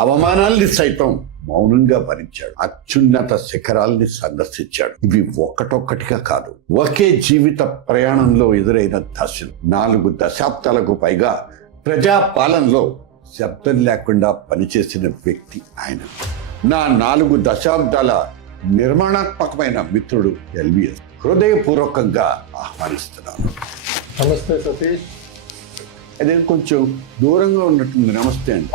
అవమానాల్ని సైతం మౌనంగా భరించాడు. అత్యున్నత శిఖరాల్ని సందర్శించాడు. ఇవి ఒక్కటొక్కటిగా కాదు, ఒకే జీవిత ప్రయాణంలో ఎదురైన దశలు. 4 దశాబ్దాలకు పైగా ప్రజాపాలనలో శబ్దం లేకుండా పనిచేసిన వ్యక్తి ఆయన. నా 4 దశాబ్దాల నిర్మాణాత్మకమైన మిత్రుడు ఎల్విఎస్ హృదయపూర్వకంగా ఆహ్వానిస్తున్నాను. నమస్తే సతీష్. అదే కొంచెం దూరంగా ఉన్నట్టుంది. నమస్తే అండి.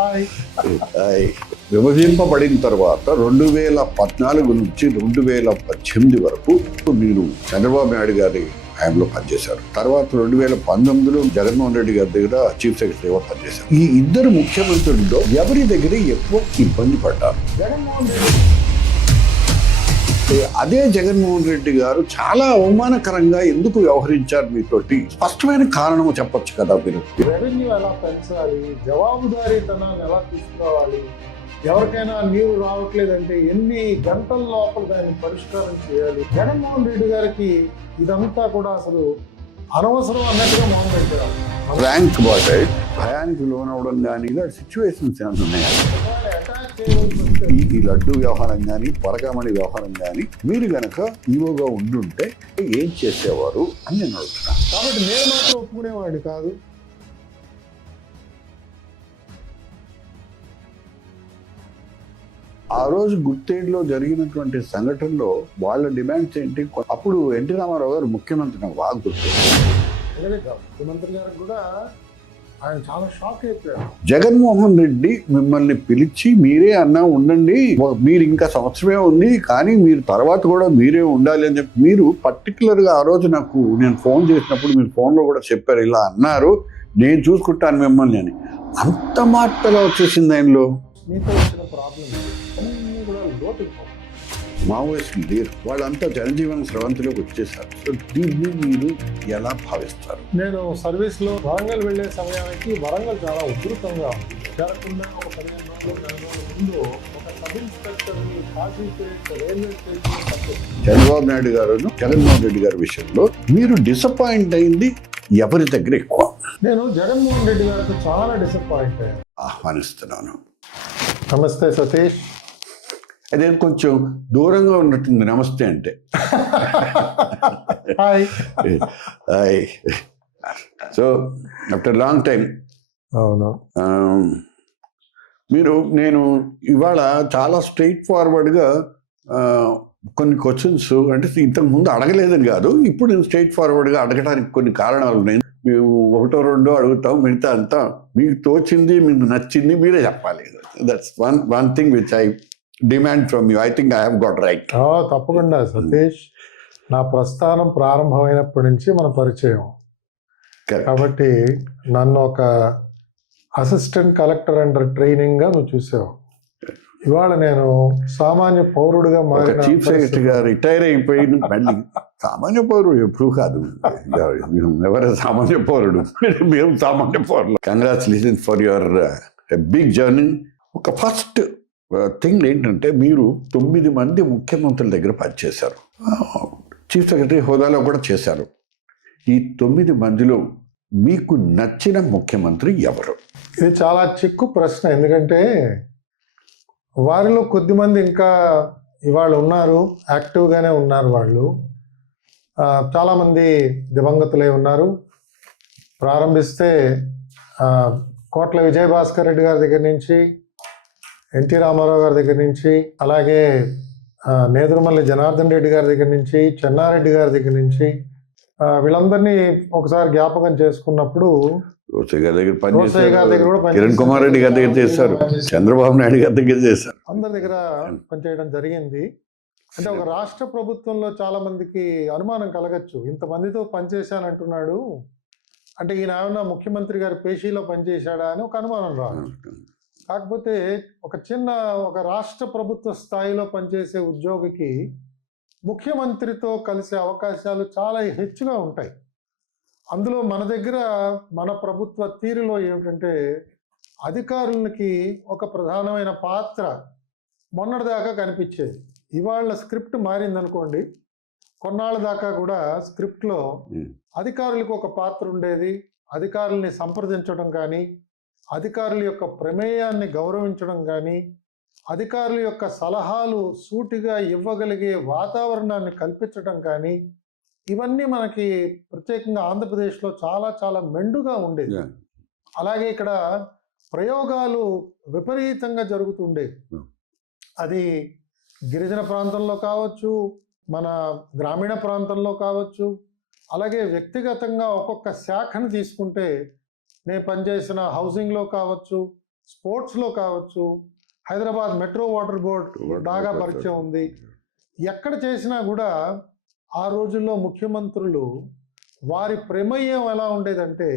విభజింపబడిన తర్వాత 2014 నుంచి 2018 వరకు మీరు చంద్రబాబు నాయుడు గారి హయాంలో పనిచేశారు. తర్వాత 2019లో జగన్మోహన్ రెడ్డి గారి దగ్గర చీఫ్ సెక్రటరీగా పనిచేశారు. ఈ ఇద్దరు ముఖ్యమంత్రుల్లో ఎవరి దగ్గర ఎక్కువ ఇబ్బంది పడ్డారు? జగన్మోహన్ రెడ్డి. అదే జగన్మోహన్ రెడ్డి గారు చాలా అవమానకరంగా ఎందుకు వ్యవహరించారు మీతోటి? స్పష్టమైన కారణం చెప్పొచ్చు కదా మీరు. రెవెన్యూ ఎలా పెంచాలి, జవాబుదారీతనాన్ని ఎలా తీసుకోవాలి, ఎవరికైనా నీరు రావట్లేదంటే ఎన్ని గంటల లోపల దాన్ని పరిష్కారం చేయాలి. జగన్మోహన్ రెడ్డి గారికి ఇదంతా కూడా అసలు అనవసరం అన్నట్టుగా మౌనం పెట్టారు. ర్యాంక్ బాటెడ్, భయానికి లోనవడం కానీ ఇలాంటి సిచ్యువేషన్స్ ఏమైనా ఉన్నాయా? ఈ లడ్డు వ్యవహారం కానీ పరకామణి వ్యవహారం కానీ మీరు గనక ఈవోగా ఉండుంటే ఏం చేసేవారు అని నేను అడుగుతున్నాను. కాబట్టి నేను మాత్రం ఒప్పుకునేవాడిని కాదు. ఆ రోజు గుర్తేడులో జరిగినటువంటి సంఘటనలో వాళ్ళ డిమాండ్స్ ఏంటి? అప్పుడు ఎన్టీ రామారావు గారు ముఖ్యమంత్రి, నాకు బాగా గుర్తు. ముఖ్యమంత్రి గారికి కూడా ఆయన చాలా షాక్ అయిపోయారు. జగన్మోహన్ రెడ్డి మిమ్మల్ని పిలిచి మీరే అన్నా ఉండండి, మీరు ఇంకా సంవత్సరమే ఉంది కానీ మీరు తర్వాత కూడా మీరే ఉండాలి అని చెప్పి మీరు పర్టికులర్గా ఆ రోజు నేను ఫోన్ చేసినప్పుడు మీరు ఫోన్లో కూడా చెప్పారు, ఇలా అన్నారు, నేను చూసుకుంటాను మిమ్మల్ని అని. అంత మాటగా వచ్చేసింది ఆయనలో. మీతో వచ్చిన ప్రాబ్లం కూడా లోటు. మావోయిస్టులు లేరు, వాళ్ళంతా జనజీవన స్రవంతిలోకి వచ్చేసారు. సో దీన్ని మీరు ఎలా భావిస్తారు? నేను సర్వీస్లో వరంగల్ వెళ్ళే సమయానికి వరంగల్ చాలా ఉధృతంగా ఉంది. జరగకుండా ఒక 15 రోజుల ముందు ఒక సబ్ ఇన్స్పెక్టర్ని కాశీపేట రైల్వే స్టేషన్ చంద్రబాబు నాయుడు గారు జగన్మోహన్ రెడ్డి గారి విషయంలో మీరు డిసప్పాయింట్ అయింది ఎవరి దగ్గర ఎక్కువ? నేను జగన్మోహన్ రెడ్డి గారికి చాలా డిసప్పాయింట్ అయ్యాను. ఆహ్వానిస్తున్నాను. నమస్తే సతీష్. అదే కొంచెం దూరంగా ఉన్నట్టుంది. నమస్తే అంటే. Hi. So after long time. అవును. నేను ఇవాళ చాలా స్ట్రైట్ ఫార్వర్డ్గా కొన్ని క్వశ్చన్స్, అంటే ఇంతకు ముందు అడగలేదని కాదు, ఇప్పుడు నేను స్ట్రైట్ ఫార్వర్డ్గా అడగడానికి కొన్ని కారణాలు ఉన్నాయి. మేము 1-2 అడుగుతాం, మిగతా అంతా మీకు తోచింది, మీకు నచ్చింది మీరే చెప్పాలి. That's one thing which I demand from you. I think I have got right. తప్పకుండా సతీష్. నా ప్రస్థానం ప్రారంభమైనప్పటి నుంచి మన పరిచయం. కాబట్టి నన్ను ఒక అసిస్టెంట్ కలెక్టర్ అండర్ ట్రైనింగ్గా నువ్వు చూసావు. ఇవాళ నేను సామాన్య పౌరుడుగా మారిన, చీఫ్ సెక్రటరీగా రిటైర్ అయిపోయిన మళ్ళీ సామాన్య పౌరుడు ఎప్పుడు కాదు, ఎవరు సామాన్య పౌరుడు, మేము సామాన్య పౌరులు. Congratulations for your big journey. ఒక ఫస్ట్ థింగ్ ఏంటంటే మీరు 9 మంది ముఖ్యమంత్రుల దగ్గర పనిచేశారు, చీఫ్ సెక్రటరీ హోదాలో కూడా చేశారు. ఈ 9 మందిలో మీకు నచ్చిన ముఖ్యమంత్రి ఎవరు? ఇది చాలా చిక్కు ప్రశ్న. ఎందుకంటే వారిలో కొద్దిమంది ఇంకా ఇవాళ ఉన్నారు, యాక్టివ్గానే ఉన్నారు. వాళ్ళు చాలామంది దివంగతులై ఉన్నారు. ప్రారంభిస్తే కోట్ల విజయభాస్కర్ రెడ్డి గారి దగ్గర నుంచి, ఎన్టీ రామారావు గారి దగ్గర నుంచి, అలాగే నేదురుమల్లి జనార్దన్ రెడ్డి గారి దగ్గర నుంచి, చెన్నారెడ్డి గారి దగ్గర నుంచి, వీళ్ళందరినీ ఒకసారి జ్ఞాపకం చేసుకున్నప్పుడు రోసయ్య గారి దగ్గర పనిచేశారు, కిరణ్ కుమార్ రెడ్డి గారి దగ్గర చేశారు, చంద్రబాబు నాయుడు గారి దగ్గర చేశారు, అందరి దగ్గర పనిచేయడం జరిగింది. అంటే ఒక రాష్ట్ర ప్రభుత్వంలో చాలా మందికి అనుమానం కలగచ్చు, ఇంతమందితో పనిచేశానంటున్నాడు అంటే ఈయన ఏమన్నా ముఖ్యమంత్రి గారి పేషీలో పనిచేశాడా అని ఒక అనుమానం రాదు. కాకపోతే ఒక రాష్ట్ర ప్రభుత్వ స్థాయిలో పనిచేసే ఉద్యోగికి ముఖ్యమంత్రితో కలిసే అవకాశాలు చాలా హెచ్చుగా ఉంటాయి. అందులో మన దగ్గర మన ప్రభుత్వ తీరులో ఏమిటంటే అధికారులకి ఒక ప్రధానమైన పాత్ర మొన్నటిదాకా కనిపించేది. ఇవాళ స్క్రిప్ట్ మారిందనుకోండి, కొన్నాళ్ళ దాకా కూడా స్క్రిప్ట్లో అధికారులకు ఒక పాత్ర ఉండేది. అధికారుల్ని సంప్రదించడం కానీ, అధికారుల యొక్క ప్రమేయాన్ని గౌరవించడం కానీ, అధికారుల యొక్క సలహాలు సూటిగా ఇవ్వగలిగే వాతావరణాన్ని కల్పించడం కానీ, ఇవన్నీ మనకి ప్రత్యేకంగా ఆంధ్రప్రదేశ్లో చాలా చాలా మెండుగా ఉండేది. Yeah. అలాగే ఇక్కడ ప్రయోగాలు విపరీతంగా జరుగుతుండేవి. అది గిరిజన ప్రాంతంలో కావచ్చు, మన గ్రామీణ ప్రాంతంలో కావచ్చు, అలాగే వ్యక్తిగతంగా ఒక్కొక్క శాఖను తీసుకుంటే నేను పనిచేసిన హౌసింగ్లో కావచ్చు, స్పోర్ట్స్లో కావచ్చు, హైదరాబాద్ మెట్రో వాటర్ బోర్డ్ బాగా పరిచయం ఉంది. ఎక్కడ చేసినా కూడా ఆ రోజుల్లో ముఖ్యమంత్రులు వారి ప్రమేయం ఎలా ఉండేదంటే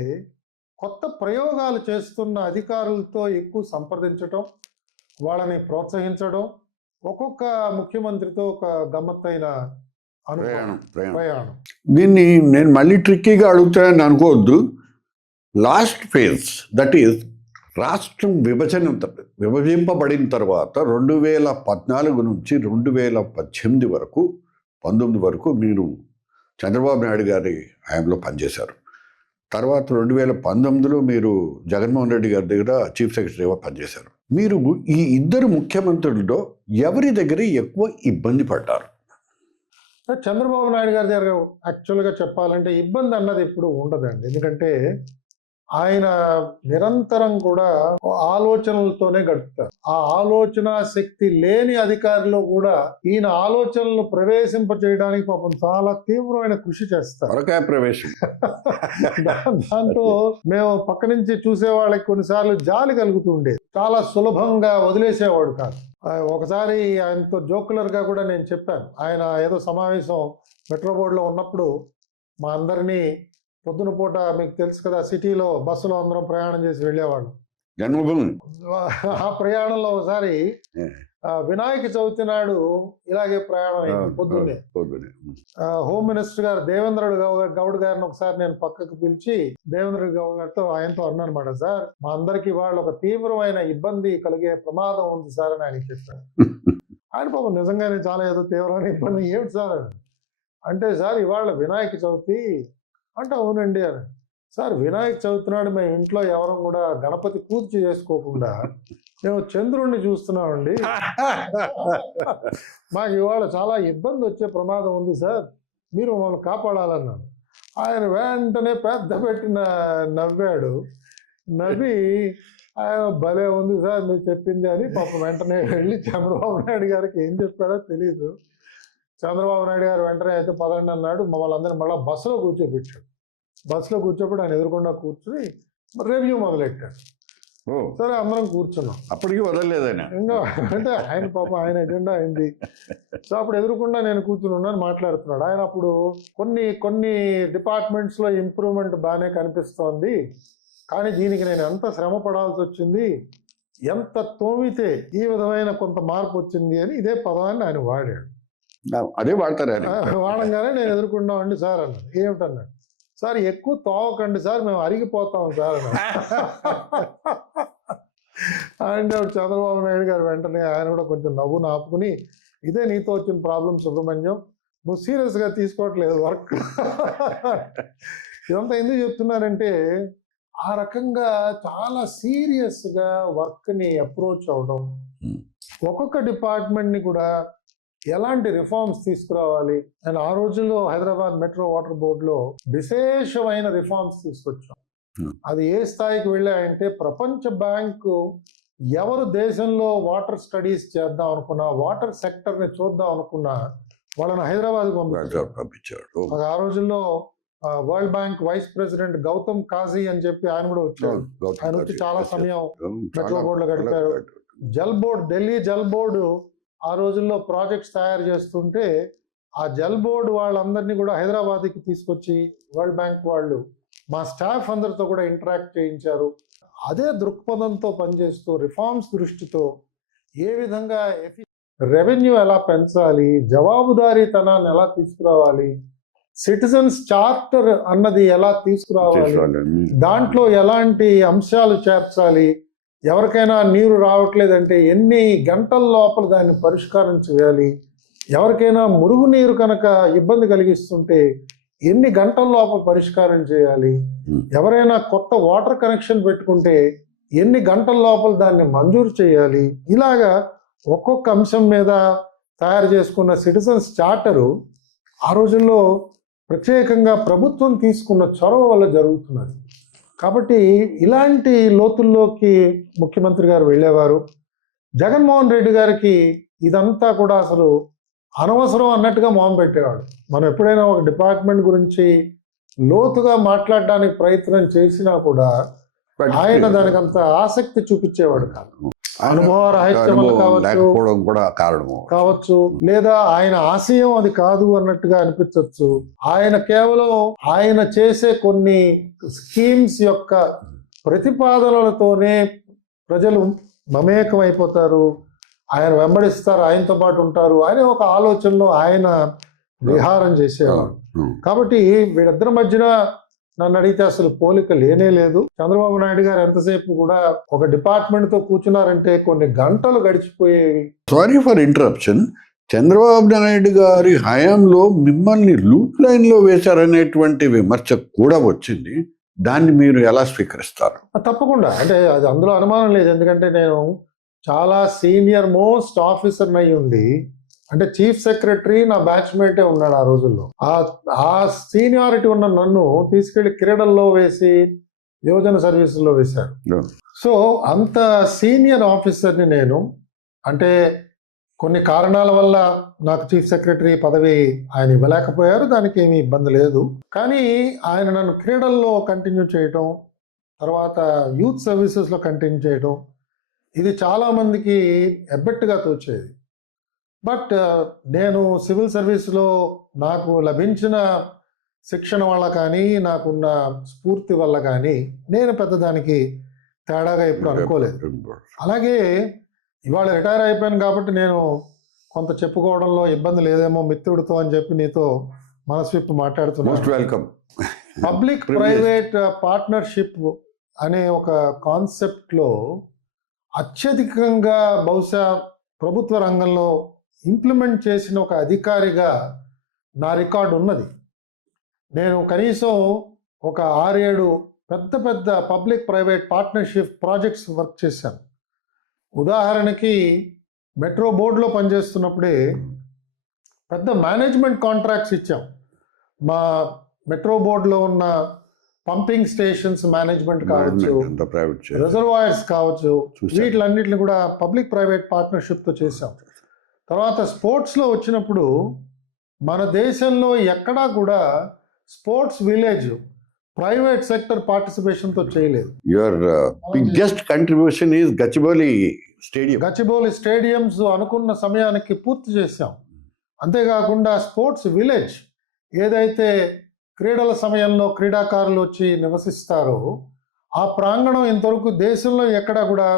కొత్త ప్రయోగాలు చేస్తున్న అధికారులతో ఎక్కువ సంప్రదించడం, వాళ్ళని ప్రోత్సహించడం, ఒక్కొక్క ముఖ్యమంత్రితో ఒక గమ్మత్తైన ప్రయాణం. దీన్ని నేను మళ్ళీ ట్రిక్కీగా అడుగుతానని అనుకోవద్దు. లాస్ట్ ఫేజ్, దట్ ఈస్ రాష్ట్రం విభజింపబడిన తర్వాత 2014 నుంచి 2018 వరకు 19 వరకు మీరు చంద్రబాబు నాయుడు గారి హయాంలో పనిచేశారు. తర్వాత 2019లో మీరు జగన్మోహన్ రెడ్డి గారి దగ్గర చీఫ్ సెక్రటరీగా పనిచేశారు. మీరు ఈ ఇద్దరు ముఖ్యమంత్రులతో ఎవరి దగ్గర ఎక్కువ ఇబ్బంది పడ్డారు? చంద్రబాబు నాయుడు గారి దగ్గర యాక్చువల్గా చెప్పాలంటే ఇబ్బంది అన్నది ఎప్పుడు ఉండదండి. ఎందుకంటే ఆయన నిరంతరం కూడా ఆలోచనలతోనే గడుపుతారు. ఆ ఆలోచన శక్తి లేని అధికారులు కూడా ఈయన ఆలోచనలు ప్రవేశింప చేయడానికి పాపం చాలా తీవ్రమైన కృషి చేస్తారు. ప్రవేశం దాంతో మేము పక్క నుంచి చూసే వాళ్ళకి కొన్నిసార్లు జాలి కలుగుతూ ఉండేది. చాలా సులభంగా వదిలేసేవాడు కాదు. ఒకసారి ఆయనతో జోకులర్గా కూడా నేను చెప్పాను. ఆయన ఏదో సమావేశం మెట్రో బోర్డులో ఉన్నప్పుడు మా అందరినీ పొద్దున పూట మీకు తెలుసు కదా, సిటీలో బస్సులో అందరం ప్రయాణం చేసి వెళ్ళేవాళ్ళు జన్మభూమి. ఆ ప్రయాణంలో ఒకసారి వినాయక చవితి నాడు ఇలాగే ప్రయాణం అయింది పొద్దున్నే. హోమ్ మినిస్టర్ గారు దేవేంద్ర గౌడ్ గారిని ఒకసారి నేను పక్కకు పిలిచి దేవేంద్ర గౌడ్ గారితో ఆయనతో అన్నాను అనమాట, సార్ మా అందరికి వాళ్ళు ఒక తీవ్రమైన ఇబ్బంది కలిగే ప్రమాదం ఉంది సార్ అని ఆయన చెప్పాను. ఆయన పాపం నిజంగానే చాలా ఏదో తీవ్రమైన ఇబ్బంది, ఏమిటి సార్ అంటే, సార్ ఇవాళ వినాయక చవితి అంటే, అవునండి అని. సార్ వినాయక చవితి నాడు మేము ఇంట్లో ఎవరు కూడా గణపతి పూజ చేసుకోకుండా మేము చంద్రుణ్ణి చూస్తున్నామండి, మాకు ఇవాళ చాలా ఇబ్బంది వచ్చే ప్రమాదం ఉంది సార్, మీరు మమ్మల్ని కాపాడాలన్నాను. ఆయన వెంటనే పెద్ద పెట్టిన నవ్వాడు. నవ్వి ఆయన భలే ఉంది సార్ మీరు చెప్పింది అని పాపం వెంటనే వెళ్ళి చంద్రబాబు నాయుడు గారికి ఏం చెప్పాడో తెలియదు. చంద్రబాబు నాయుడు గారు వెంటనే అయితే పదండి అన్నాడు. మమ్మల్ని అందరినీ మళ్ళీ బస్సులో కూర్చోబెట్టాడు. బస్సులో కూర్చోబెట్టి ఆయన ఎదురుకుండా కూర్చుని రివ్యూ మొదలెట్టాడు. సరే అందరం కూర్చున్నాం. అప్పటికి వదలలేదైనా ఇంకా అంటే ఆయన పాపం ఆయన ఎజెండా అయింది. సో అప్పుడు ఎదురుకుండా నేను కూర్చుని ఉన్నాను, మాట్లాడుతున్నాడు. ఆయన అప్పుడు కొన్ని డిపార్ట్మెంట్స్లో ఇంప్రూవ్మెంట్ బాగానే కనిపిస్తోంది, కానీ దీనికి నేను ఎంత శ్రమ పడాల్సి వచ్చింది, ఎంత తోమితే ఈ విధమైన కొంత మార్పు వచ్చింది అని ఇదే పదాన్ని ఆయన వాడాడు. అదే వాడతారు. వాడంగానే నేను ఎదుర్కొన్నామండి సార్ అన్నాడు. ఏమిటన్నాడు, సార్ ఎక్కువ తోవకండి సార్ మేము అరిగిపోతాం సార్ అన్నాడు. అంటే చంద్రబాబు నాయుడు గారు వెంటనే ఆయన కూడా కొంచెం నవ్వును ఆపుకుని, ఇదే నీతో వచ్చిన ప్రాబ్లం సుబ్రహ్మణ్యం, నువ్వు సీరియస్గా తీసుకోవట్లేదు వర్క్. ఇదంతా ఎందుకు చెప్తున్నారంటే ఆ రకంగా చాలా సీరియస్గా వర్క్ని అప్రోచ్ అవడం, ఒక్కొక్క డిపార్ట్మెంట్ని కూడా ఎలాంటి రిఫార్మ్స్ తీసుకురావాలి. నేను ఆ రోజుల్లో హైదరాబాద్ మెట్రో వాటర్ బోర్డులో విశేషమైన రిఫార్మ్స్ తీసుకొచ్చాం. అది ఏ స్థాయికి వెళ్ళాయంటే ప్రపంచ బ్యాంకు ఎవరు దేశంలో వాటర్ స్టడీస్ చేద్దాం అనుకున్నా, వాటర్ సెక్టర్ని చూద్దాం అనుకున్నా వాళ్ళని హైదరాబాద్కి పంపించాడు. ఆ రోజుల్లో world bank vice president Gautam Kazi అని చెప్పి ఆయన కూడా వచ్చాడు. ఆయన వచ్చి చాలా సమయం మెట్రో బోర్డులో గడిపారు. జల్ బోర్డు, ఢిల్లీ జల్ బోర్డు ఆ రోజుల్లో ప్రాజెక్ట్స్ తయారు చేస్తుంటే ఆ జల్ బోర్డు వాళ్ళందరినీ కూడా హైదరాబాద్కి తీసుకొచ్చి వరల్డ్ బ్యాంక్ వాళ్ళు మా స్టాఫ్ అందరితో కూడా ఇంటరాక్ట్ చేయించారు. అదే దృక్పథంతో పనిచేస్తూ రిఫార్మ్స్ దృష్టితో ఏ విధంగా రెవెన్యూ ఎలా పెంచాలి, జవాబుదారీతనాన్ని ఎలా తీసుకురావాలి, సిటిజన్స్ చార్టర్ అన్నది ఎలా తీసుకురావాలి, దాంట్లో ఎలాంటి అంశాలు చేర్చాలి, ఎవరికైనా నీరు రావట్లేదంటే ఎన్ని గంటల లోపల దాన్ని పరిష్కారం చేయాలి, ఎవరికైనా మురుగునీరు కనుక ఇబ్బంది కలిగిస్తుంటే ఎన్ని గంటల లోపల పరిష్కారం చేయాలి, ఎవరైనా కొత్త వాటర్ కనెక్షన్ పెట్టుకుంటే ఎన్ని గంటల లోపల దాన్ని మంజూరు చేయాలి, ఇలాగా ఒక్కొక్క అంశం మీద తయారు చేసుకున్న సిటిజన్స్ చార్టరు ఆ రోజుల్లో ప్రత్యేకంగా ప్రభుత్వం తీసుకున్న చొరవ వల్ల జరుగుతున్నది. కాబట్టి ఇలాంటి లోతుల్లోకి ముఖ్యమంత్రి గారు వెళ్ళేవారు. జగన్మోహన్ రెడ్డి గారికి ఇదంతా కూడా అసలు అనవసరం అన్నట్టుగా మొహం పెట్టేవాడు. మనం ఎప్పుడైనా ఒక డిపార్ట్మెంట్ గురించి లోతుగా మాట్లాడడానికి ప్రయత్నం చేసినా కూడా ఆయన దానికి అంత ఆసక్తి చూపించేవాడు కాదు. అనుభవ రాహిత్యం లేకపోవడం కూడా కారణము కావచ్చు, లేదా ఆయన ఆశయం అది కాదు అన్నట్టుగా అనిపించవచ్చు. ఆయన కేవలం ఆయన చేసే కొన్ని స్కీమ్స్ యొక్క ప్రతిపాదనలతోనే ప్రజలు మమేకం అయిపోతారు, ఆయన వెంబడిస్తారు, ఆయనతో పాటు ఉంటారు అనే ఒక ఆలోచనలో ఆయన విహారం చేసేవాడు. కాబట్టి వీళ్ళిద్దరి మధ్యన నన్ను అడిగితే అసలు పోలిక లేనే లేదు. చంద్రబాబు నాయుడు గారు ఎంతసేపు కూడా ఒక డిపార్ట్మెంట్ తో కూర్చున్నారంటే కొన్ని గంటలు గడిచిపోయేవి. Sorry for interruption. Chandrababu Naidu గారి హయాంలో మిమ్మల్ని లూప్ లైన్ లో వేశారనేటువంటి విమర్శ కూడా వచ్చింది. దాన్ని మీరు ఎలా స్వీకరిస్తారు? తప్పకుండా, అంటే అది అందులో అనుమానం లేదు. ఎందుకంటే నేను చాలా సీనియర్ మోస్ట్ ఆఫీసర్ అయి ఉంది, అంటే చీఫ్ సెక్రటరీ నా బ్యాచ్మేటే ఉన్నాడు ఆ రోజుల్లో. ఆ సీనియారిటీ ఉన్న నన్ను తీసుకెళ్లి క్రీడల్లో వేసి యువజన సర్వీసుల్లో వేశారు. సో అంత సీనియర్ ఆఫీసర్ని నేను. అంటే కొన్ని కారణాల వల్ల నాకు చీఫ్ సెక్రటరీ పదవి ఆయన ఇవ్వలేకపోయారు, దానికి ఏమీ ఇబ్బంది లేదు. కానీ ఆయన నన్ను క్రీడల్లో కంటిన్యూ చేయటం, తర్వాత యూత్ సర్వీసెస్లో కంటిన్యూ చేయటం, ఇది చాలామందికి ఎబ్బెట్టుగా తోచేది. బట్ నేను సివిల్ సర్వీస్లో నాకు లభించిన శిక్షణ వల్ల కానీ, నాకున్న స్ఫూర్తి వల్ల కానీ నేను పెద్దదానికి తేడాగా ఎప్పుడు అనుకోలేదు. అలాగే ఇవాళ రిటైర్ అయిపోయాను కాబట్టి నేను కొంత చెప్పుకోవడంలో ఇబ్బంది లేదేమో మిత్రుడితో అని చెప్పి నీతో మనస్విప్పు మాట్లాడుతున్నాను. వెల్కమ్. పబ్లిక్ ప్రైవేట్ పార్ట్నర్షిప్ అనే ఒక కాన్సెప్ట్లో అత్యధికంగా బహుశా ప్రభుత్వ రంగంలో ఇంప్లిమెంట్ చేసిన ఒక అధికారిగా నా రికార్డు ఉన్నది. నేను కనీసం ఒక 6-7 పెద్ద పెద్ద public private partnership projects work చేశాను. ఉదాహరణకి మెట్రో బోర్డులో పనిచేస్తున్నప్పుడే పెద్ద మేనేజ్మెంట్ కాంట్రాక్ట్స్ ఇచ్చాం. మా మెట్రో బోర్డులో ఉన్న పంపింగ్ స్టేషన్స్ మేనేజ్మెంట్ కావచ్చు, రిజర్వాయర్స్ కావచ్చు, వీటిలన్నిటిని కూడా పబ్లిక్ ప్రైవేట్ పార్ట్నర్షిప్తో చేశాం. తర్వాత స్పోర్ట్స్లో వచ్చినప్పుడు మన దేశంలో ఎక్కడా కూడా స్పోర్ట్స్ విలేజ్ ప్రైవేట్ సెక్టర్ పార్టిసిపేషన్తో చేయలేదు. Your biggest contribution is Gachibowli stadium. Gachibowli stadiums అనుకున్న సమయానికి పూర్తి చేశాం. అంతేకాకుండా స్పోర్ట్స్ విలేజ్ ఏదైతే క్రీడల సమయంలో క్రీడాకారులు వచ్చి నివసిస్తారో ఆ ప్రాంగణం ఇంతవరకు దేశంలో ఎక్కడా కూడా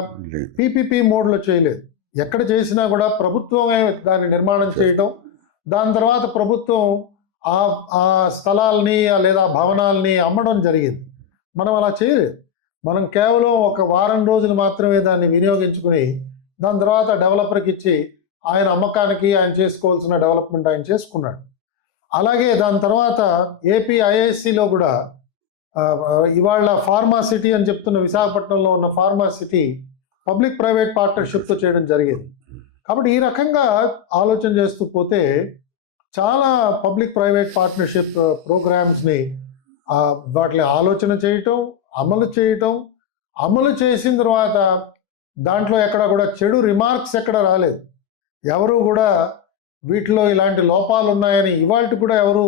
పీపీపీ మోడ్లో చేయలేదు. ఎక్కడ చేసినా కూడా ప్రభుత్వమే దాన్ని నిర్మాణం చేయటం, దాని తర్వాత ప్రభుత్వం ఆ స్థలాల్ని లేదా భవనాల్ని అమ్మడం జరిగింది. మనం అలా చేయలేదు. మనం కేవలం ఒక వారం రోజులు మాత్రమే దాన్ని వినియోగించుకుని దాని తర్వాత డెవలపర్కి ఇచ్చి ఆయన అమ్మకానికి ఆయన చేసుకోవాల్సిన డెవలప్మెంట్ ఆయన చేసుకున్నాడు. అలాగే దాని తర్వాత ఏపీ ఐఐఎస్సిలో కూడా ఇవాళ ఫార్మా సిటీ అని చెప్తున్న విశాఖపట్నంలో ఉన్న ఫార్మా సిటీ పబ్లిక్ ప్రైవేట్ పార్ట్నర్షిప్తో చేయడం జరిగింది. కాబట్టి ఈ రకంగా ఆలోచన చేస్తూ పోతే చాలా పబ్లిక్ ప్రైవేట్ పార్ట్నర్షిప్ ప్రోగ్రామ్స్ని వాటిని ఆలోచన చేయటం, అమలు చేసిన తర్వాత దాంట్లో ఎక్కడ కూడా చెడు రిమార్క్స్ ఎక్కడ రాలేదు. ఎవరు కూడా వీటిలో ఇలాంటి లోపాలు ఉన్నాయని ఇవాళ కూడా ఎవరు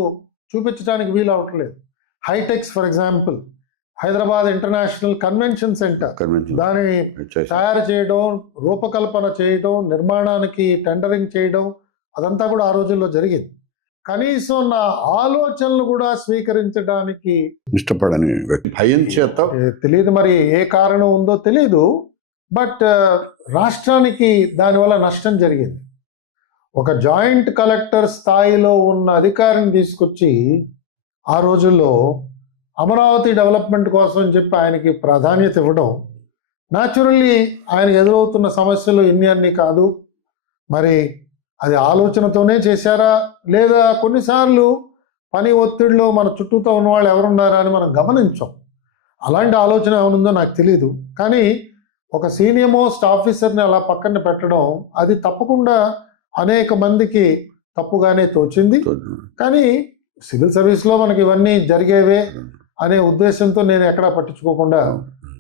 చూపించడానికి వీలు అవట్లేదు. HITEX for example, Hyderabad international convention centre, దాన్ని తయారు చేయడం, రూపకల్పన చేయడం, నిర్మాణానికి టెండరింగ్ చేయడం, అదంతా కూడా ఆ రోజుల్లో జరిగింది. కనీసం నా ఆలోచనలు కూడా స్వీకరించడానికి ఇష్టపడని భయం చేత తెలియదు, మరి ఏ కారణం ఉందో తెలియదు. బట్ రాష్ట్రానికి దానివల్ల నష్టం జరిగింది. ఒక జాయింట్ కలెక్టర్ స్థాయిలో ఉన్న అధికారిని తీసుకొచ్చి ఆ రోజుల్లో అమరావతి డెవలప్మెంట్ కోసం అని చెప్పి ఆయనకి ప్రాధాన్యత ఇవ్వడం, న్యాచురల్లీ ఆయన ఎదురవుతున్న సమస్యలు అన్నీ కాదు. మరి అది ఆలోచనతోనే చేశారా లేదా కొన్నిసార్లు పని ఒత్తిడిలో మన చుట్టూతో ఉన్న వాళ్ళు ఎవరున్నారా అని మనం గమనించాం. అలాంటి ఆలోచన ఏమనుందో నాకు తెలియదు. కానీ ఒక సీనియర్ మోస్ట్ ఆఫీసర్ని అలా పక్కన పెట్టడం అది తప్పకుండా అనేక మందికి తప్పుగానే తోచింది. కానీ సివిల్ సర్వీస్లో మనకి ఇవన్నీ జరిగేవే అనే ఉద్దేశంతో నేను ఎక్కడా పట్టించుకోకుండా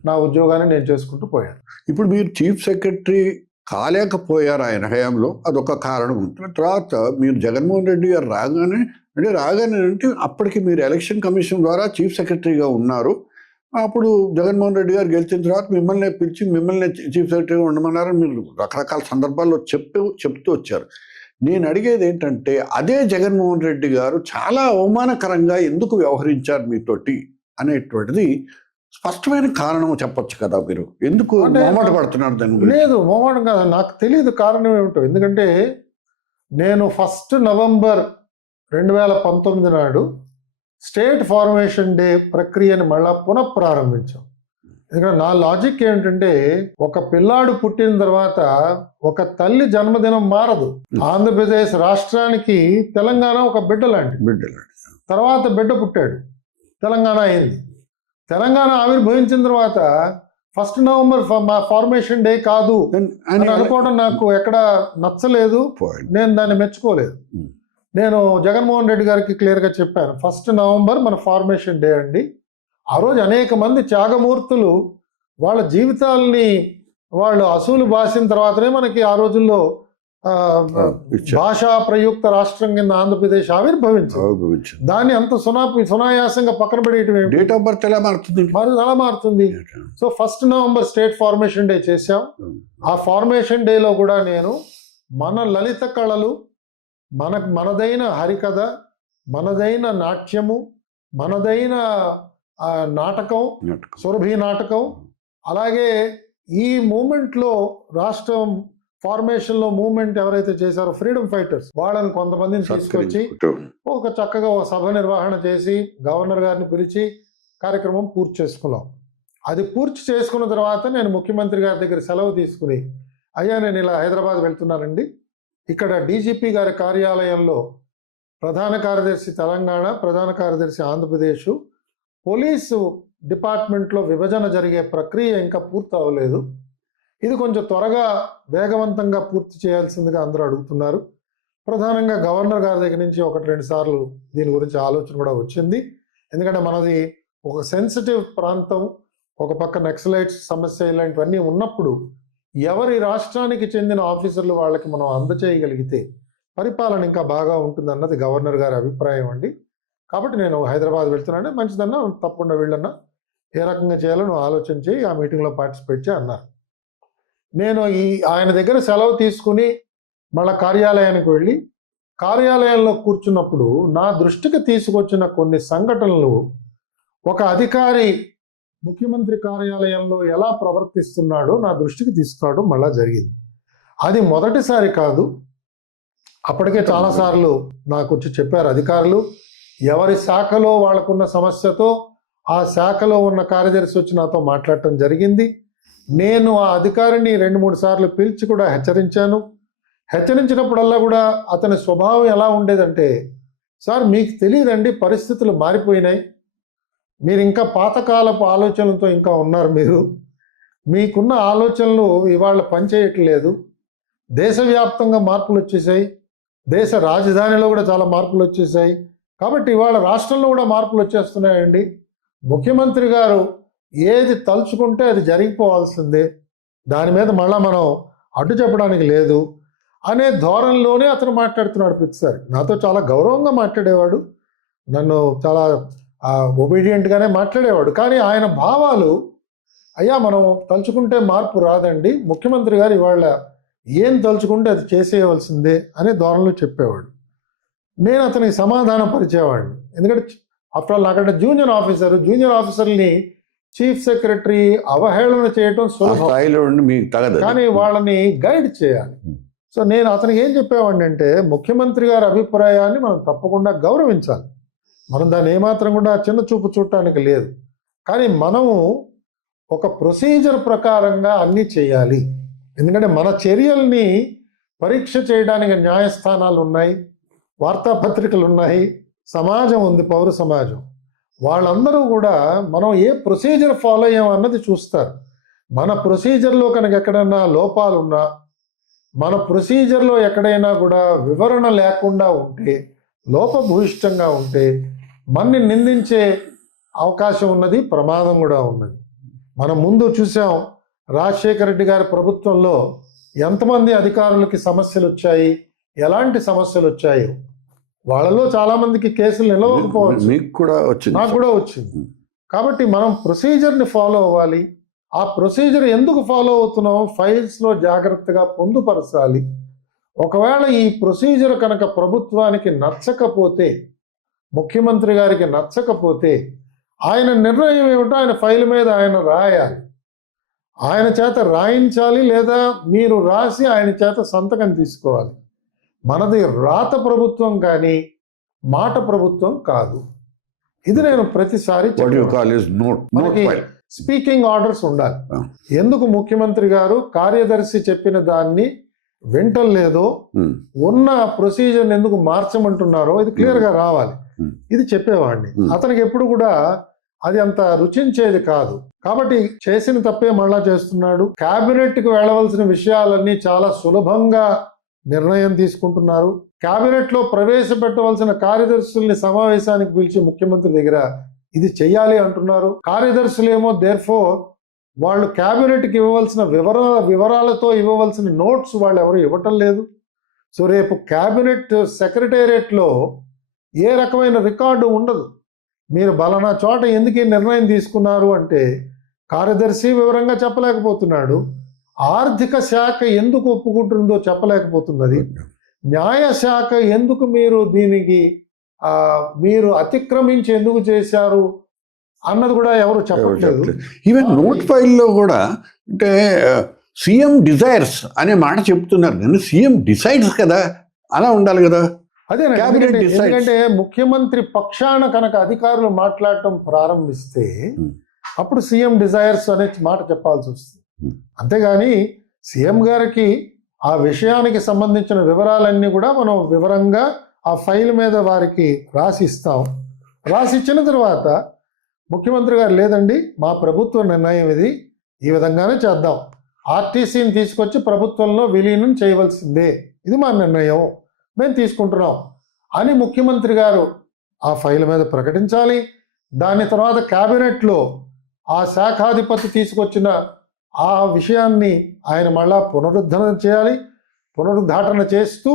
నా ఉద్యోగాన్ని నేను చేసుకుంటూ పోయాను. ఇప్పుడు మీరు చీఫ్ సెక్రటరీ కాలేకపోయారు ఆయన హయాంలో, అదొక కారణం ఉంటుంది. తర్వాత మీరు జగన్మోహన్ రెడ్డి గారు రాగానే అంటే అప్పటికి మీరు ఎలక్షన్ కమిషన్ ద్వారా చీఫ్ సెక్రటరీగా ఉన్నారు. అప్పుడు జగన్మోహన్ రెడ్డి గారు గెలిచిన తర్వాత మిమ్మల్ని పిలిచి మిమ్మల్ని చీఫ్ సెక్రటరీగా ఉండమన్నారని మీరు రకరకాల సందర్భాల్లో చెప్తూ వచ్చారు. నేను అడిగేది ఏంటంటే, అదే జగన్మోహన్ రెడ్డి గారు చాలా అవమానకరంగా ఎందుకు వ్యవహరించారు మీతోటి అనేటువంటిది స్పష్టమైన కారణం చెప్పొచ్చు కదా. మీరు ఎందుకు మొహమాట పడుతున్నారు దాని గురించి? లేదు, మొహమాటం కాదు, నాకు తెలియదు కారణం ఏమిటో. ఎందుకంటే నేను 1 నవంబర్ 2019 నాడు స్టేట్ ఫార్మేషన్ డే ప్రక్రియని మళ్ళా పునఃప్రారంభించాం. ఎందుకంటే నా లాజిక్ ఏంటంటే, ఒక పిల్లాడు పుట్టిన తర్వాత ఒక తల్లి జన్మదినం మారదు. ఆంధ్రప్రదేశ్ రాష్ట్రానికి తెలంగాణ ఒక బిడ్డ లాంటి. తర్వాత బిడ్డ పుట్టాడు, తెలంగాణ అయింది. తెలంగాణ ఆవిర్భవించిన తర్వాత 1 నవంబర్ మా ఫార్మేషన్ డే కాదు అని అనుకోవడం నాకు ఎక్కడ నచ్చలేదు. నేను దాన్ని మెచ్చుకోలేదు. నేను జగన్మోహన్ రెడ్డి గారికి క్లియర్గా చెప్పాను, 1 నవంబర్ మన ఫార్మేషన్ డే అండి. ఆ రోజు అనేక మంది త్యాగమూర్తులు వాళ్ళ జీవితాలని వాళ్ళు అసూలు బాసిన తర్వాతనే మనకి ఆ రోజుల్లో భాషా ప్రయుక్త రాష్ట్రం కింద ఆంధ్రప్రదేశ్ ఆవిర్భవించింది. దాన్ని అంత సునాయాసంగా పక్కన పడేయటం ఏమిటి? డేట్ ఆఫ్ బర్త్ ఎలా మారుతుంది? ఎలా మారుతుంది? So 1 November state formation day చేశాం. ఆ ఫార్మేషన్ డేలో కూడా నేను మన లలిత కళలు, మనదైన హరికథ, మనదైన నాట్యము, మనదైన నాటకం, సురభి నాటకం, అలాగే ఈ మూమెంట్లో రాష్ట్రం ఫార్మేషన్లో మూవ్మెంట్ ఎవరైతే చేశారో ఫ్రీడమ్ ఫైటర్స్, వాళ్ళని కొంతమందిని తీసుకొచ్చి ఒక చక్కగా ఒక సభ నిర్వహణ చేసి గవర్నర్ గారిని పిలిచి కార్యక్రమం పూర్తి చేసుకున్నాం. అది పూర్తి చేసుకున్న తర్వాత నేను ముఖ్యమంత్రి గారి దగ్గర సెలవు తీసుకుని, అయ్యా నేను ఇలా హైదరాబాద్ వెళ్తున్నానండి, ఇక్కడ డీజీపీ గారి కార్యాలయంలో ప్రధాన కార్యదర్శి తెలంగాణ, ప్రధాన కార్యదర్శి ఆంధ్రప్రదేశ్, పోలీసు డిపార్ట్మెంట్లో విభజన జరిగే ప్రక్రియ ఇంకా పూర్తి అవ్వలేదు, ఇది కొంచెం త్వరగా వేగవంతంగా పూర్తి చేయాల్సిందిగా అందరూ అడుగుతున్నారు. ప్రధానంగా గవర్నర్ గారి దగ్గర నుంచి 1-2 సార్లు దీని గురించి ఆలోచన కూడా వచ్చింది. ఎందుకంటే మనది ఒక సెన్సిటివ్ ప్రాంతం, ఒక పక్క నక్సలైట్స్ సమస్య ఇలాంటివన్నీ ఉన్నప్పుడు ఎవరి రాష్ట్రానికి చెందిన ఆఫీసర్లు వాళ్ళకి మనం అందచేయగలిగితే పరిపాలన ఇంకా బాగా ఉంటుందన్నది గవర్నర్ గారి అభిప్రాయం అండి. కాబట్టి నేను హైదరాబాద్ వెళ్తున్నాను, మంచిదన్నా తప్పకుండా వెళ్ళన్నా, ఏ రకంగా చేయాలో నువ్వు ఆలోచించి ఆ మీటింగ్లో పార్టిసిపేట్ చేయి అన్నారు. నేను ఆయన దగ్గర సెలవు తీసుకుని మళ్ళీ కార్యాలయానికి వెళ్ళి కార్యాలయంలో కూర్చున్నప్పుడు నా దృష్టికి తీసుకొచ్చిన కొన్ని సంఘటనలు ఒక అధికారి ముఖ్యమంత్రి కార్యాలయంలో ఎలా ప్రవర్తిస్తున్నాడో నా దృష్టికి తీసుకురావడం మళ్ళా జరిగింది. అది మొదటిసారి కాదు, అప్పటికే చాలాసార్లు నాకు వచ్చి చెప్పారు అధికారులు. ఎవరి శాఖలో వాళ్ళకున్న సమస్యతో ఆ శాఖలో ఉన్న కార్యదర్శి వచ్చి నాతో మాట్లాడటం జరిగింది. నేను ఆ అధికారిని 2-3 సార్లు పిలిచి కూడా హెచ్చరించాను. హెచ్చరించినప్పుడల్లా కూడా అతని స్వభావం ఎలా ఉండేదంటే, సార్ మీకు తెలియదండి, పరిస్థితులు మారిపోయినాయి, మీరు ఇంకా పాతకాలపు ఆలోచనలతో ఇంకా ఉన్నారు, మీకున్న ఆలోచనలు ఇవాళ పనిచేయట్లేదు, దేశవ్యాప్తంగా మార్పులు వచ్చేసాయి, దేశ రాజధానిలో కూడా చాలా మార్పులు వచ్చేసాయి, కాబట్టి ఇవాళ రాష్ట్రంలో కూడా మార్పులు వచ్చేస్తున్నాయండి. ముఖ్యమంత్రి గారు ఏది తలుచుకుంటే అది జరిగిపోవాల్సిందే, దాని మీద మళ్ళీ మనం అడ్డు చెప్పడానికి లేదు అనే ధోరణిలోనే అతను మాట్లాడుతున్నాడు ప్రతిసారి. నాతో చాలా గౌరవంగా మాట్లాడేవాడు, నన్ను చాలా ఒబీడియంట్గానే మాట్లాడేవాడు. కానీ ఆయన భావాలు, అయ్యా మనం తలుచుకుంటే మార్పు రాదండి, ముఖ్యమంత్రి గారు ఇవాళ ఏం తలుచుకుంటే అది చేసేయవలసిందే అనే ధోరణిలో చెప్పేవాడు. నేను అతనికి సమాధానం పరిచేవాడిని. ఎందుకంటే ఆఫ్టర్ ఆల్ నాకంటే జూనియర్ ఆఫీసర్ని చీఫ్ సెక్రటరీ అవహేళన చేయటం సులభం, కానీ వాళ్ళని గైడ్ చేయాలి. సో నేను అతనికి ఏం చెప్పేవాడిని అంటే, ముఖ్యమంత్రి గారి అభిప్రాయాన్ని మనం తప్పకుండా గౌరవించాలి, మనం దాన్ని ఏమాత్రం కూడా చిన్న చూపు చూడటానికి లేదు, కానీ మనము ఒక ప్రొసీజర్ ప్రకారంగా అన్నీ చేయాలి. ఎందుకంటే మన చర్యల్ని పరీక్ష చేయడానికి న్యాయస్థానాలు ఉన్నాయి, వార్తాపత్రికలు ఉన్నాయి, సమాజం ఉంది, పౌర సమాజం, వాళ్ళందరూ కూడా మనం ఏ ప్రొసీజర్ ఫాలో అయ్యామన్నది చూస్తారు. మన ప్రొసీజర్లో కనుక ఎక్కడైనా లోపాలున్నా, మన ప్రొసీజర్లో ఎక్కడైనా కూడా వివరణ లేకుండా ఉంటే, లోపభూయిష్టంగా ఉంటే మనని నిందించే అవకాశం ఉన్నది, ప్రమాదం కూడా ఉన్నది. మనం ముందు చూసాం రాజశేఖర రెడ్డి గారి ప్రభుత్వంలో ఎంతమంది అధికారులకి సమస్యలు వచ్చాయి, ఎలాంటి సమస్యలు వచ్చాయో. వాళ్ళలో చాలా మందికి కేసులు నిలవకపోవచ్చు, మీకు కూడా వచ్చింది, నాకు కూడా వచ్చింది. కాబట్టి మనం ప్రొసీజర్ని ఫాలో అవ్వాలి. ఆ ప్రొసీజర్ ఎందుకు ఫాలో అవుతున్నాం, ఫైల్స్లో జాగ్రత్తగా పొందుపరచాలి. ఒకవేళ ఈ ప్రొసీజర్ కనుక ప్రభుత్వానికి నచ్చకపోతే, ముఖ్యమంత్రి గారికి నచ్చకపోతే, ఆయన నిర్ణయం ఏమిటో ఆయన ఫైల్ మీద ఆయన రాయాలి, ఆయన చేత రాయించాలి, లేదా మీరు రాసి ఆయన చేత సంతకం తీసుకోవాలి. మనది రాత ప్రభుత్వం కానీ మాట ప్రభుత్వం కాదు. ఇది నేను ప్రతిసారి స్పీకింగ్ ఆర్డర్స్ ఉండాలి. ఎందుకు ముఖ్యమంత్రి గారు కార్యదర్శి చెప్పిన దాన్ని వింటలేదో, ఉన్న ప్రొసీజర్ ఎందుకు మార్చమంటున్నారో ఇది క్లియర్ గా రావాలి. ఇది చెప్పేవాడిని. అతనికి ఎప్పుడు కూడా అది అంత రుచించేది కాదు. కాబట్టి చేసిన తప్పే మళ్ళా చేస్తున్నాడు. కేబినెట్ కి వెళ్ళవలసిన విషయాలన్నీ చాలా సులభంగా నిర్ణయం తీసుకుంటున్నారు. కేబినెట్ లో ప్రవేశపెట్టవలసిన కార్యదర్శుల్ని సమావేశానికి పిలిచి ముఖ్యమంత్రి దగ్గర ఇది చెయ్యాలి అంటున్నారు. కార్యదర్శులేమో దేర్ఫోర్ వాళ్ళు కేబినెట్ కి ఇవ్వవలసిన వివరాలతో ఇవ్వవలసిన నోట్స్ వాళ్ళు ఎవరు ఇవ్వటం లేదు. సో రేపు కేబినెట్ సెక్రటేరియట్ లో ఏ రకమైన రికార్డు ఉండదు. మీరు బలానా చోట ఎందుకు ఈ నిర్ణయం తీసుకున్నారు అంటే కార్యదర్శి వివరంగా చెప్పలేకపోతున్నాడు, ఆర్థిక శాఖ ఎందుకు ఒప్పుకుంటుందో చెప్పలేకపోతున్నది, న్యాయశాఖ ఎందుకు మీరు దీనికి మీరు అతిక్రమించి ఎందుకు చేశారు అన్నది కూడా ఎవరు చెప్పట్లేదు. ఈవెన్ నోట్ ఫైల్లో కూడా అంటే సీఎం డిజైర్స్ అనే మాట చెప్తున్నారు, కానీ సీఎం డిసైడ్స్ కదా, అలా ఉండాలి కదా. అదే ఎందుకంటే ముఖ్యమంత్రి పక్షాన కనుక అధికారులు మాట్లాడటం ప్రారంభిస్తే అప్పుడు సీఎం డిజైర్స్ అనే మాట చెప్పాల్సి వస్తుంది. అంతేగాని సీఎం గారికి ఆ విషయానికి సంబంధించిన వివరాలన్నీ కూడా మనం వివరంగా ఆ ఫైల్ మీద వారికి రాసిస్తాం. రాసిచ్చిన తర్వాత ముఖ్యమంత్రి గారు లేదండి మా ప్రభుత్వ నిర్ణయం ఇది, ఈ విధంగానే చేద్దాం, ఆర్టీసీని తీసుకొచ్చి ప్రభుత్వంలో విలీనం చేయవలసిందే, ఇది మా నిర్ణయం, మేము తీసుకుంటున్నాం అని ముఖ్యమంత్రి గారు ఆ ఫైల్ మీద ప్రకటించాలి. దాని తర్వాత క్యాబినెట్లో ఆ శాఖాధిపతి తీసుకొచ్చిన ఆ విషయాన్ని ఆయన మళ్ళా పునరుద్ఘాటన చేస్తూ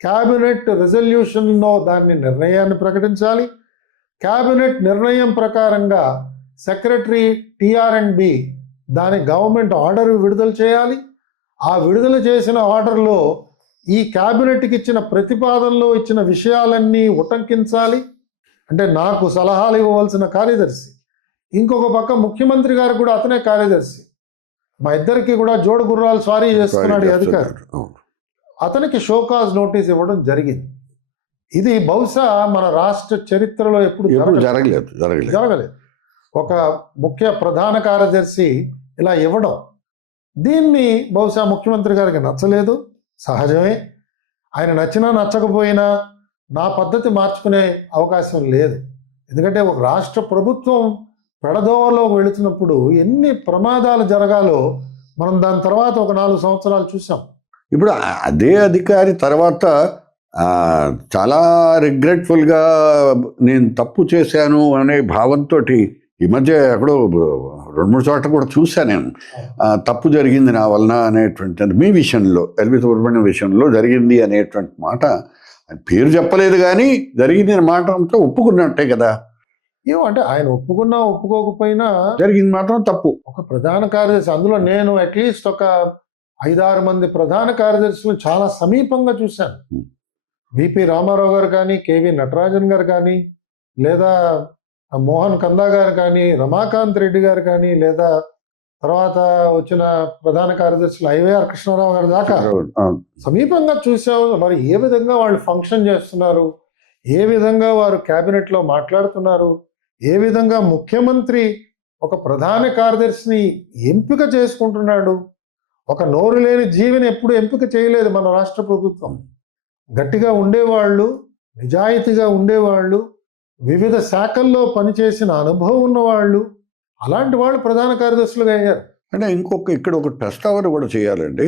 క్యాబినెట్ రెజల్యూషన్లో దాన్ని నిర్ణయాన్ని ప్రకటించాలి. క్యాబినెట్ నిర్ణయం ప్రకారంగా సెక్రటరీ TR&B దాని గవర్నమెంట్ ఆర్డర్ విడుదల చేయాలి. ఆ విడుదల చేసిన ఆర్డర్లో ఈ క్యాబినెట్కి ఇచ్చిన ప్రతిపాదనలో ఇచ్చిన విషయాలన్నీ ఉటంకించాలి. అంటే నాకు సలహాలు ఇవ్వవలసిన కార్యదర్శి, ఇంకొక పక్క ముఖ్యమంత్రి గారు కూడా అతనే కార్యదర్శి, మా ఇద్దరికి కూడా జోడు గుర్రాలు స్వారీ చేసుకున్నాడు ఈ అధికారి, అతనికి షోకాజ్ నోటీస్ ఇవ్వడం జరిగింది. ఇది బహుశా మన రాష్ట్ర చరిత్రలో ఎప్పుడు జరగలేదు. ఒక ముఖ్య ప్రధాన కార్యదర్శి ఇలా ఇవ్వడం, దీన్ని బహుశా ముఖ్యమంత్రి గారికి నచ్చలేదు. సహజమే, ఆయన నచ్చినా నచ్చకపోయినా నా పద్ధతి మార్చుకునే అవకాశం లేదు. ఎందుకంటే ఒక రాష్ట్ర ప్రభుత్వం పెడదోవలో వెళుతున్నప్పుడు ఎన్ని ప్రమాదాలు జరగాలో మనం దాని తర్వాత ఒక 4 సంవత్సరాలు చూసాం. ఇప్పుడు అదే అధికారి తర్వాత చాలా రిగ్రెట్ఫుల్గా నేను తప్పు చేశాను అనే భావంతో ఈ మధ్య ఎక్కడో 2-3 చోట్ల కూడా చూశాను నేను, తప్పు జరిగింది నా వలన అనేటువంటి, మీ విషయంలో ఎల్వి సుబ్రహ్మణ్యం విషయంలో జరిగింది అనేటువంటి మాట పేరు చెప్పలేదు, కానీ జరిగింది అనే మాట అంతా ఒప్పుకున్నట్టే కదా. అంటే ఆయన ఒప్పుకున్నా ఒప్పుకోకపోయినా జరిగింది మాత్రం తప్పు. ఒక ప్రధాన కార్యదర్శి, అందులో నేను అట్లీస్ట్ ఒక 5-6 మంది ప్రధాన కార్యదర్శులు చాలా సమీపంగా చూశాను. విపి రామారావు గారు కానీ, కేవి నటరాజన్ గారు కానీ, లేదా మోహన్ కందా గారు కానీ, రమాకాంత్ రెడ్డి గారు కానీ, లేదా తర్వాత వచ్చిన ప్రధాన కార్యదర్శులు ఐవైఆర్ కృష్ణారావు గారి దాకా సమీపంగా చూసావు. మరి ఏ విధంగా వాళ్ళు ఫంక్షన్ చేస్తున్నారు, ఏ విధంగా వారు క్యాబినెట్లో మాట్లాడుతున్నారు, ఏ విధంగా ముఖ్యమంత్రి ఒక ప్రధాన కార్యదర్శిని ఎంపిక చేసుకుంటున్నాడు. ఒక నోరు లేని జీవిని ఎప్పుడు ఎంపిక చేయలేదు మన రాష్ట్ర ప్రభుత్వం. గట్టిగా ఉండేవాళ్ళు, నిజాయితీగా ఉండేవాళ్ళు, వివిధ శాఖల్లో పనిచేసిన అనుభవం ఉన్నవాళ్ళు, అలాంటి వాళ్ళు ప్రధాన కార్యదర్శులుగా అయ్యారు. అంటే ఇక్కడ ఒక ప్రస్తావన కూడా చేయాలండి.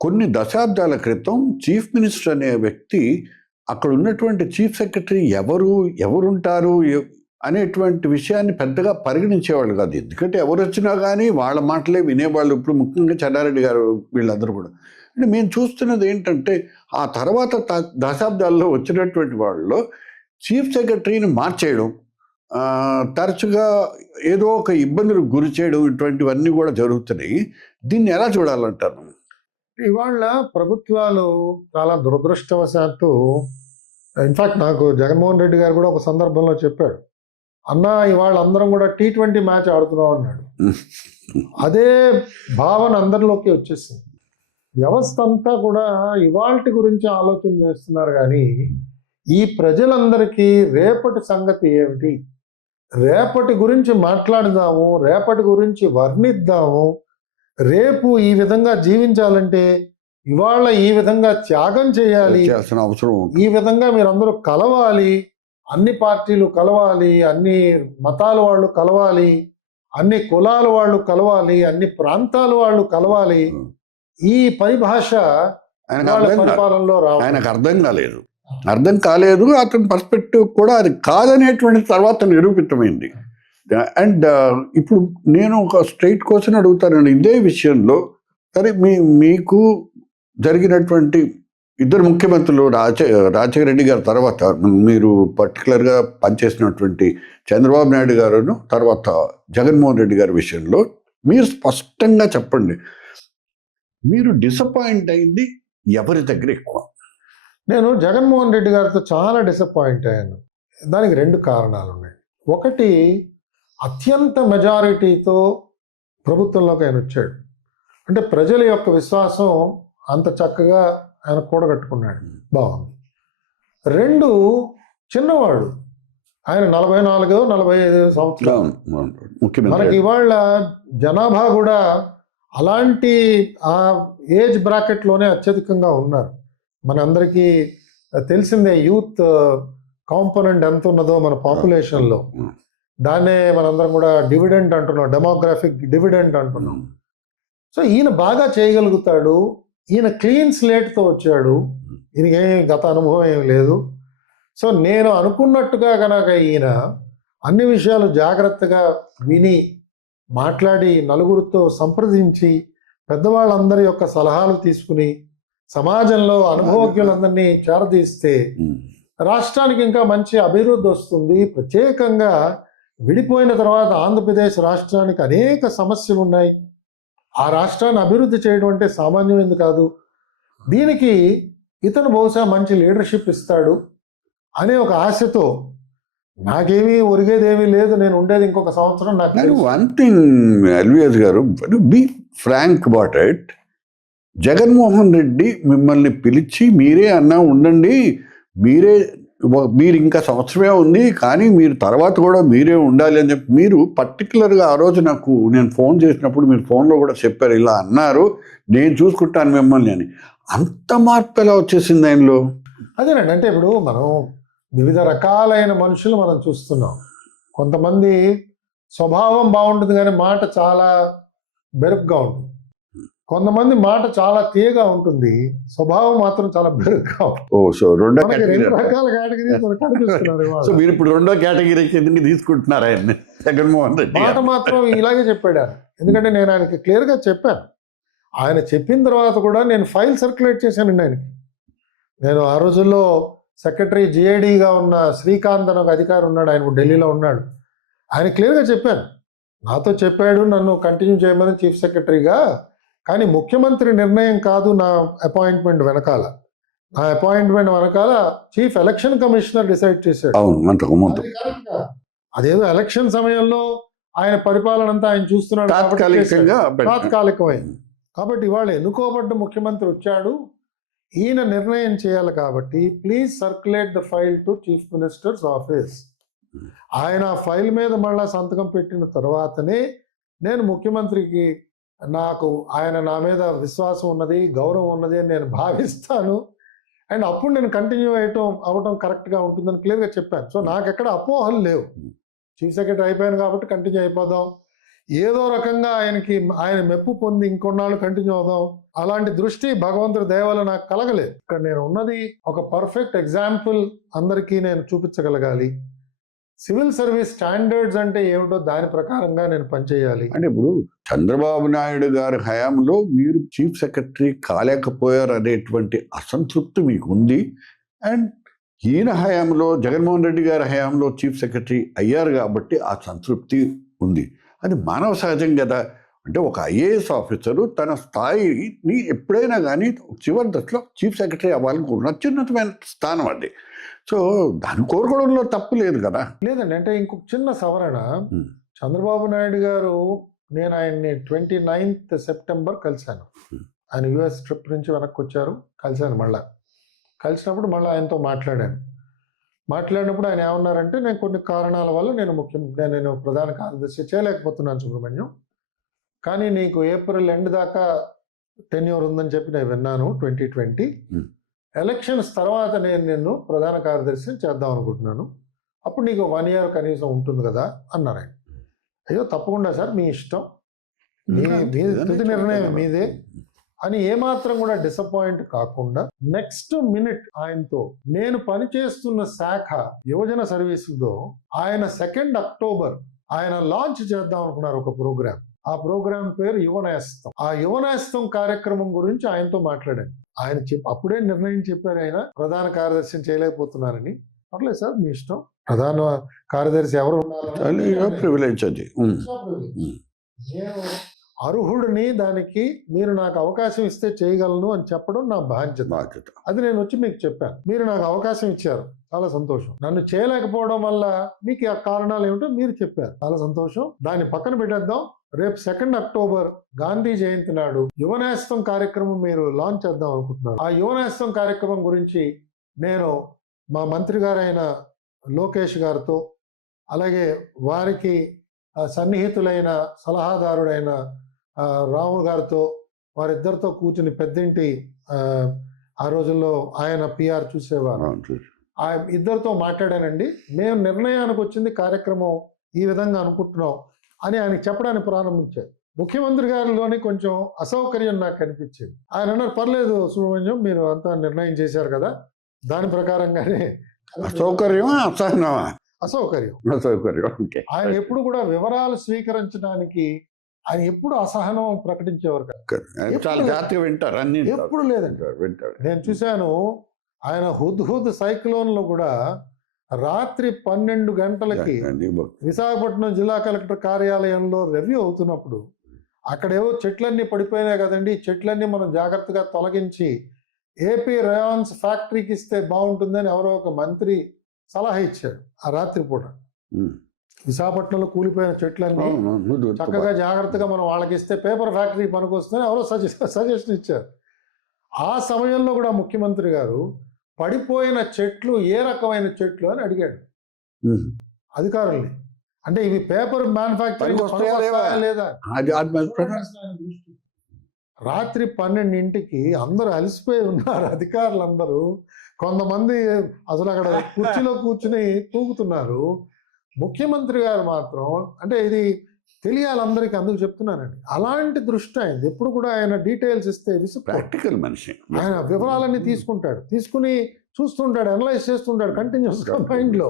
కొన్ని దశాబ్దాల క్రితం చీఫ్ మినిస్టర్ అనే వ్యక్తి అక్కడ ఉన్నటువంటి చీఫ్ సెక్రటరీ ఎవరుంటారు అనేటువంటి విషయాన్ని పెద్దగా పరిగణించేవాళ్ళు కాదు. ఎందుకంటే ఎవరు వచ్చినా కానీ వాళ్ళ మాటలే వినేవాళ్ళు. ఇప్పుడు ముఖ్యంగా చెన్నారెడ్డి గారు వీళ్ళందరూ కూడా. అంటే మేము చూస్తున్నది ఏంటంటే ఆ తర్వాత దశాబ్దాల్లో వచ్చినటువంటి వాళ్ళలో చీఫ్ సెక్రటరీని మార్చేయడం, తరచుగా ఏదో ఒక ఇబ్బందులకు గురి చేయడం, ఇటువంటివన్నీ కూడా జరుగుతున్నాయి. దీన్ని ఎలా చూడాలంటారు? ఇవాళ ప్రభుత్వాలు చాలా దురదృష్టవశాత్తు, ఇన్ఫాక్ట్ నాకు జగన్మోహన్ రెడ్డి గారు కూడా ఒక సందర్భంలో చెప్పాడు, అన్న ఇవాళ అందరం కూడా T20 మ్యాచ్ ఆడుతున్నాం అన్నాడు. అదే భావన అందరిలోకి వచ్చేసింది. వ్యవస్థ అంతా కూడా ఇవాల్టి గురించి ఆలోచన చేస్తున్నారు, కానీ ఈ ప్రజలందరికీ రేపటి సంగతి ఏమిటి, రేపటి గురించి మాట్లాడదాము, రేపటి గురించి వర్ణిద్దాము, రేపు ఈ విధంగా జీవించాలంటే ఇవాళ ఈ విధంగా త్యాగం చేయాలి, అవసరం, ఈ విధంగా మీరందరూ కలవాలి, అన్ని పార్టీలు కలవాలి, అన్ని మతాల వాళ్ళు కలవాలి, అన్ని కులాల వాళ్ళు కలవాలి, అన్ని ప్రాంతాల వాళ్ళు కలవాలి. ఈ పరిభాష పరిపాలనలో ఆయనకు అర్థం కాలేదు. అతని పర్స్పెక్టివ్ కూడా అది కాదనేటువంటి తర్వాత నిరూపితమైంది. అండ్ ఇప్పుడు నేను ఒక స్ట్రైట్ క్వశ్చన్ అడుగుతానండి ఇదే విషయంలో. సరే, మీకు జరిగినటువంటి ఇద్దరు ముఖ్యమంత్రులు రాజశేఖర రెడ్డి గారి తర్వాత మీరు పర్టికులర్గా పనిచేసినటువంటి చంద్రబాబు నాయుడు గారును తర్వాత జగన్మోహన్ రెడ్డి గారి విషయంలో మీరు స్పష్టంగా చెప్పండి, మీరు డిసప్పాయింట్ అయింది ఎవరి దగ్గర ఎక్కువ? నేను జగన్మోహన్ రెడ్డి గారితో చాలా డిసప్పాయింట్ అయ్యాను. దానికి 2 కారణాలు ఉన్నాయి. ఒకటి, అత్యంత మెజారిటీతో ప్రభుత్వంలోకి ఆయన వచ్చాడు, అంటే ప్రజల యొక్క విశ్వాసం అంత చక్కగా ఆయన కూడగట్టుకున్నాడు, బాగుంది. 2, చిన్నవాడు, ఆయన 44-45 సంవత్సరాలు. మనకి ఇవాళ జనాభా కూడా అలాంటి ఆ ఏజ్ బ్రాకెట్లోనే అత్యధికంగా ఉన్నారు. మనందరికీ తెలిసిందే యూత్ కాంపోనెంట్ ఎంత ఉన్నదో మన పాపులేషన్లో. దాన్నే మనందరం కూడా డివిడెంట్ అంటున్నాం, డెమోగ్రాఫిక్ డివిడెంట్ అంటున్నాం. సో ఈయన బాగా చేయగలుగుతాడు, ఈయన క్లీన్ స్లేట్తో వచ్చాడు, ఈయనకేం గత అనుభవం ఏం లేదు. సో నేను అనుకున్నట్టుగా కనుక ఈయన అన్ని విషయాలు జాగ్రత్తగా విని మాట్లాడి నలుగురితో సంప్రదించి పెద్దవాళ్ళందరి యొక్క సలహాలు తీసుకుని సమాజంలో అనుభవజ్ఞులందరినీ చేరదీస్తే రాష్ట్రానికి ఇంకా మంచి అభివృద్ధి వస్తుంది. ప్రత్యేకంగా విడిపోయిన తర్వాత ఆంధ్రప్రదేశ్ రాష్ట్రానికి అనేక సమస్యలు ఉన్నాయి. ఆ రాష్ట్రాన్ని అభివృద్ధి చేయడం అంటే సామాన్యమైంది కాదు. దీనికి ఇతను బహుశా మంచి లీడర్షిప్ ఇస్తాడు అనే ఒక ఆశతో, నాకేమీ ఒరిగేదేమీ లేదు, నేను ఉండేది ఇంకొక సంవత్సరం. నాకు వన్ థింగ్ ఎల్విఎస్ గారు, be frank about it. Jaganmohan Reddy మిమ్మల్ని పిలిచి మీరే అన్నా ఉండండి, మీరు ఇంకా సంవత్సరమే ఉంది కానీ మీరు తర్వాత కూడా మీరే ఉండాలి అని చెప్పి మీరు పర్టికులర్గా ఆ రోజు నేను ఫోన్ చేసినప్పుడు మీరు ఫోన్లో కూడా చెప్పారు, ఇలా అన్నారు, నేను చూసుకుంటాను మిమ్మల్ని అని. అంత మార్పు ఎలా వచ్చేసింది ఆయనలో? అదేనండి, అంటే ఇప్పుడు మనం వివిధ రకాలైన మనుషులు మనం చూస్తున్నాం. కొంతమంది స్వభావం బాగుంటుంది కానీ మాట చాలా బెరుగ్గా ఉంటుంది. కొంతమంది మాట చాలా తీయగా ఉంటుంది, స్వభావం మాత్రం చాలా బెరుగ్గా ఉంటుంది. సో 2 రకాల కేటగిరీస్ మనకు కనిపిస్తున్నారు. సో మీరు ఇప్పుడు 2వ కేటగిరీ కిందకి తీసుకుంటున్నారు ఆయన్ని. జగన్మోహన్ రెడ్డి మాట మాత్రం ఇలాగే చెప్పాడు ఆయన. ఎందుకంటే నేను ఆయనకి క్లియర్గా చెప్పాను. ఆయన చెప్పిన తర్వాత కూడా నేను ఫైల్ సర్క్యులేట్ చేశానండి ఆయనకి. నేను ఆ రోజుల్లో సెక్రటరీ జిఐడిగా ఉన్న శ్రీకాంత్ అని ఒక అధికారి ఉన్నాడు, ఆయన ఢిల్లీలో ఉన్నాడు. ఆయన క్లియర్గా చెప్పాను, నాతో చెప్పాడు నన్ను కంటిన్యూ చేయమని చీఫ్ సెక్రటరీగా, కానీ ముఖ్యమంత్రి నిర్ణయం కాదు నా అపాయింట్మెంట్ వెనకాల. నా అపాయింట్మెంట్ వెనకాల చీఫ్ ఎలక్షన్ కమిషనర్ డిసైడ్ చేశాడు. అదేదో ఎలక్షన్ సమయంలో ఆయన పరిపాలన అంతా ఆయన చూస్తున్నాడు, తాత్కాలికమైంది. కాబట్టి ఇవాళ ఎన్నుకోబడ్డ ముఖ్యమంత్రి వచ్చాడు, ఈయన నిర్ణయం చేయాలి. కాబట్టి please circulate the file to chief ministers office. ఆయన ఫైల్ మీద మళ్ళా సంతకం పెట్టిన తర్వాతనే నేను ముఖ్యమంత్రికి ఆయన నా మీద విశ్వాసం ఉన్నది, గౌరవం ఉన్నది అని నేను భావిస్తాను, అండ్ అప్పుడు నేను కంటిన్యూ అవ్వటం కరెక్ట్గా ఉంటుందని క్లియర్గా చెప్పాను. సో నాకు ఎక్కడ అపోహలు లేవు. చీఫ్ సెక్రటరీ అయిపోయాను కాబట్టి కంటిన్యూ అయిపోదాం, ఏదో రకంగా ఆయన మెప్పు పొంది ఇంకొన్నాళ్ళు కంటిన్యూ అవుదాం అలాంటి దృష్టి భగవంతుడి దయ వల్ల నాకు కలగలేదు. ఇక్కడ నేను ఉన్నది ఒక పర్ఫెక్ట్ ఎగ్జాంపుల్ అందరికీ నేను చూపించగలగాలి. సివిల్ సర్వీస్ స్టాండర్డ్స్ అంటే ఏమిటో దాని ప్రకారంగా నేను పనిచేయాలి. అంటే ఇప్పుడు చంద్రబాబు నాయుడు గారి హయాంలో మీరు చీఫ్ సెక్రటరీ కాలేకపోయారు అనేటువంటి అసంతృప్తి మీకు ఉంది. అండ్ ఈయన హయాంలో జగన్మోహన్ రెడ్డి గారి హయాంలో చీఫ్ సెక్రటరీ అయ్యారు కాబట్టి ఆ సంతృప్తి ఉంది. అది మానవ సహజం కదా. అంటే ఒక ఐఏఎస్ ఆఫీసరు తన స్థాయిని ఎప్పుడైనా కానీ చివరి దశలో చీఫ్ సెక్రటరీ అవ్వాలనుకుంటున్న అత్యున్నతమైన స్థానం అది. సో దాన్ని కోరుకోవడంలో తప్పు లేదు కదా. లేదండి, అంటే ఇంకొక చిన్న సవరణ. చంద్రబాబు నాయుడు గారు, నేను ఆయన్ని 29th సెప్టెంబర్ కలిశాను. ఆయన యుఎస్ ట్రిప్ నుంచి వెనక్కి వచ్చారు, కలిశాను. కలిసినప్పుడు మళ్ళీ ఆయనతో మాట్లాడినప్పుడు ఆయన ఏమన్నారంటే, నేను కొన్ని కారణాల వల్ల నేను ప్రధాన కార్యదర్శి చేయలేకపోతున్నాను సుబ్రహ్మణ్యం, కానీ నీకు ఏప్రిల్ ఎండ్ దాకా టెన్యూర్ ఉందని చెప్పి నేను విన్నాను 2020. ఎలక్షన్స్ తర్వాత నేను నిన్ను ప్రధాన కార్యదర్శిని చేద్దాం అనుకుంటున్నాను, అప్పుడు నీకు 1 year కనీసం ఉంటుంది కదా అన్నారు ఆయన. అయ్యో తప్పకుండా సార్, మీ ఇష్టం, తుది నిర్ణయం మీదే అని ఏమాత్రం కూడా డిసప్పాయింట్ కాకుండా నెక్స్ట్ మినిట్ ఆయనతో నేను పనిచేస్తున్న శాఖ యువజన సర్వీసులో ఆయన 2nd October ఆయన లాంచ్ చేద్దాం అనుకున్నారు ఒక ప్రోగ్రామ్. ఆ ప్రోగ్రామ్ పేరు యువనేస్తం. ఆ యువనేస్తం కార్యక్రమం గురించి ఆయనతో మాట్లాడాను. ఆయన అప్పుడే నిర్ణయం చెప్పారు, ఆయన ప్రధాన కార్యదర్శిని చేయలేకపోతున్నారని. పర్లేదు సార్, మీ ఇష్టం, ప్రధాన కార్యదర్శి ఎవరు నేను అర్హుడిని, దానికి మీరు నాకు అవకాశం ఇస్తే చేయగలను అని చెప్పడం నా బాధ్యత. అది నేను వచ్చి మీకు చెప్పాను. మీరు నాకు అవకాశం ఇచ్చారు, చాలా సంతోషం. నన్ను చేయలేకపోవడం వల్ల మీకు ఆ కారణాలు ఏమిటో మీరు చెప్పారు, చాలా సంతోషం. దాన్ని పక్కన పెట్టేద్దాం. రేపు 2nd October గాంధీ జయంతి నాడు యువనేస్తం కార్యక్రమం మీరు లాంచ్ చేద్దాం అనుకుంటున్నారు. ఆ యువనేస్తం కార్యక్రమం గురించి నేను మా మంత్రి గారైన లోకేష్ గారితో, అలాగే వారికి సన్నిహితులైన సలహాదారుడైన రాము గారితో, వారిద్దరితో కూర్చుని పెద్దింటి, ఆ రోజుల్లో ఆయన PR చూసేవారు, ఆ ఇద్దరితో మాట్లాడానండి. మేము నిర్ణయానికి వచ్చింది, కార్యక్రమం ఈ విధంగా అనుకుంటున్నాం అని ఆయనకి చెప్పడానికి ప్రారంభించారు. ముఖ్యమంత్రి గారిలోని కొంచెం అసౌకర్యం నాకు కనిపించింది. ఆయన అన్నారు, పర్లేదు సుబ్రహ్మణ్యం, మీరు అంతా నిర్ణయం చేశారు కదా, దాని ప్రకారంగానే. అసౌకర్యం. ఆయన ఎప్పుడు కూడా వివరాలు స్వీకరించడానికి ఆయన ఎప్పుడు అసహనం ప్రకటించేవారు వింటారు, ఎప్పుడు లేదండి. నేను చూశాను, ఆయన హుద్ సైక్లోన్లో కూడా రాత్రి 12 గంటలకి విశాఖపట్నం జిల్లా కలెక్టర్ కార్యాలయంలో రివ్యూ అవుతున్నప్పుడు, అక్కడేవో చెట్లన్నీ పడిపోయినాయి కదండి, చెట్లన్నీ మనం జాగ్రత్తగా తొలగించి ఏపీ రయాన్స్ ఫ్యాక్టరీకి ఇస్తే బాగుంటుందని ఎవరో ఒక మంత్రి సలహా ఇచ్చాడు. ఆ రాత్రి పూట విశాఖపట్నంలో కూలిపోయిన చెట్లన్నీ చక్కగా జాగ్రత్తగా మనం వాళ్ళకి ఇస్తే పేపర్ ఫ్యాక్టరీ పనికొస్తుందని ఎవరో సజెషన్ ఇచ్చారు. ఆ సమయంలో కూడా ముఖ్యమంత్రి గారు పడిపోయిన చెట్లు ఏ రకమైన చెట్లు అని అడిగాడు అధికారుల్ని. అంటే ఇవి పేపర్ మ్యానుఫ్యాక్చరింగ్ లేదా? రాత్రి 12ంటికి అందరూ అలసిపోయి ఉన్నారు అధికారులందరూ. కొంతమంది అసలు అక్కడ కుర్చీలో కూర్చుని తూగుతున్నారు. ముఖ్యమంత్రి గారు మాత్రం, అంటే ఇది తెలియాలి అందరికీ, అందుకు చెప్తున్నానండి. అలాంటి దృష్టి అయింది. ఎప్పుడు కూడా ఆయన డీటెయిల్స్ ఇస్తే ప్రాక్టికల్ మనిషి, ఆయన వివరాలన్నీ తీసుకుని చూస్తుంటాడు, అనలైజ్ చేస్తుంటాడు కంటిన్యూస్గా మైండ్లో.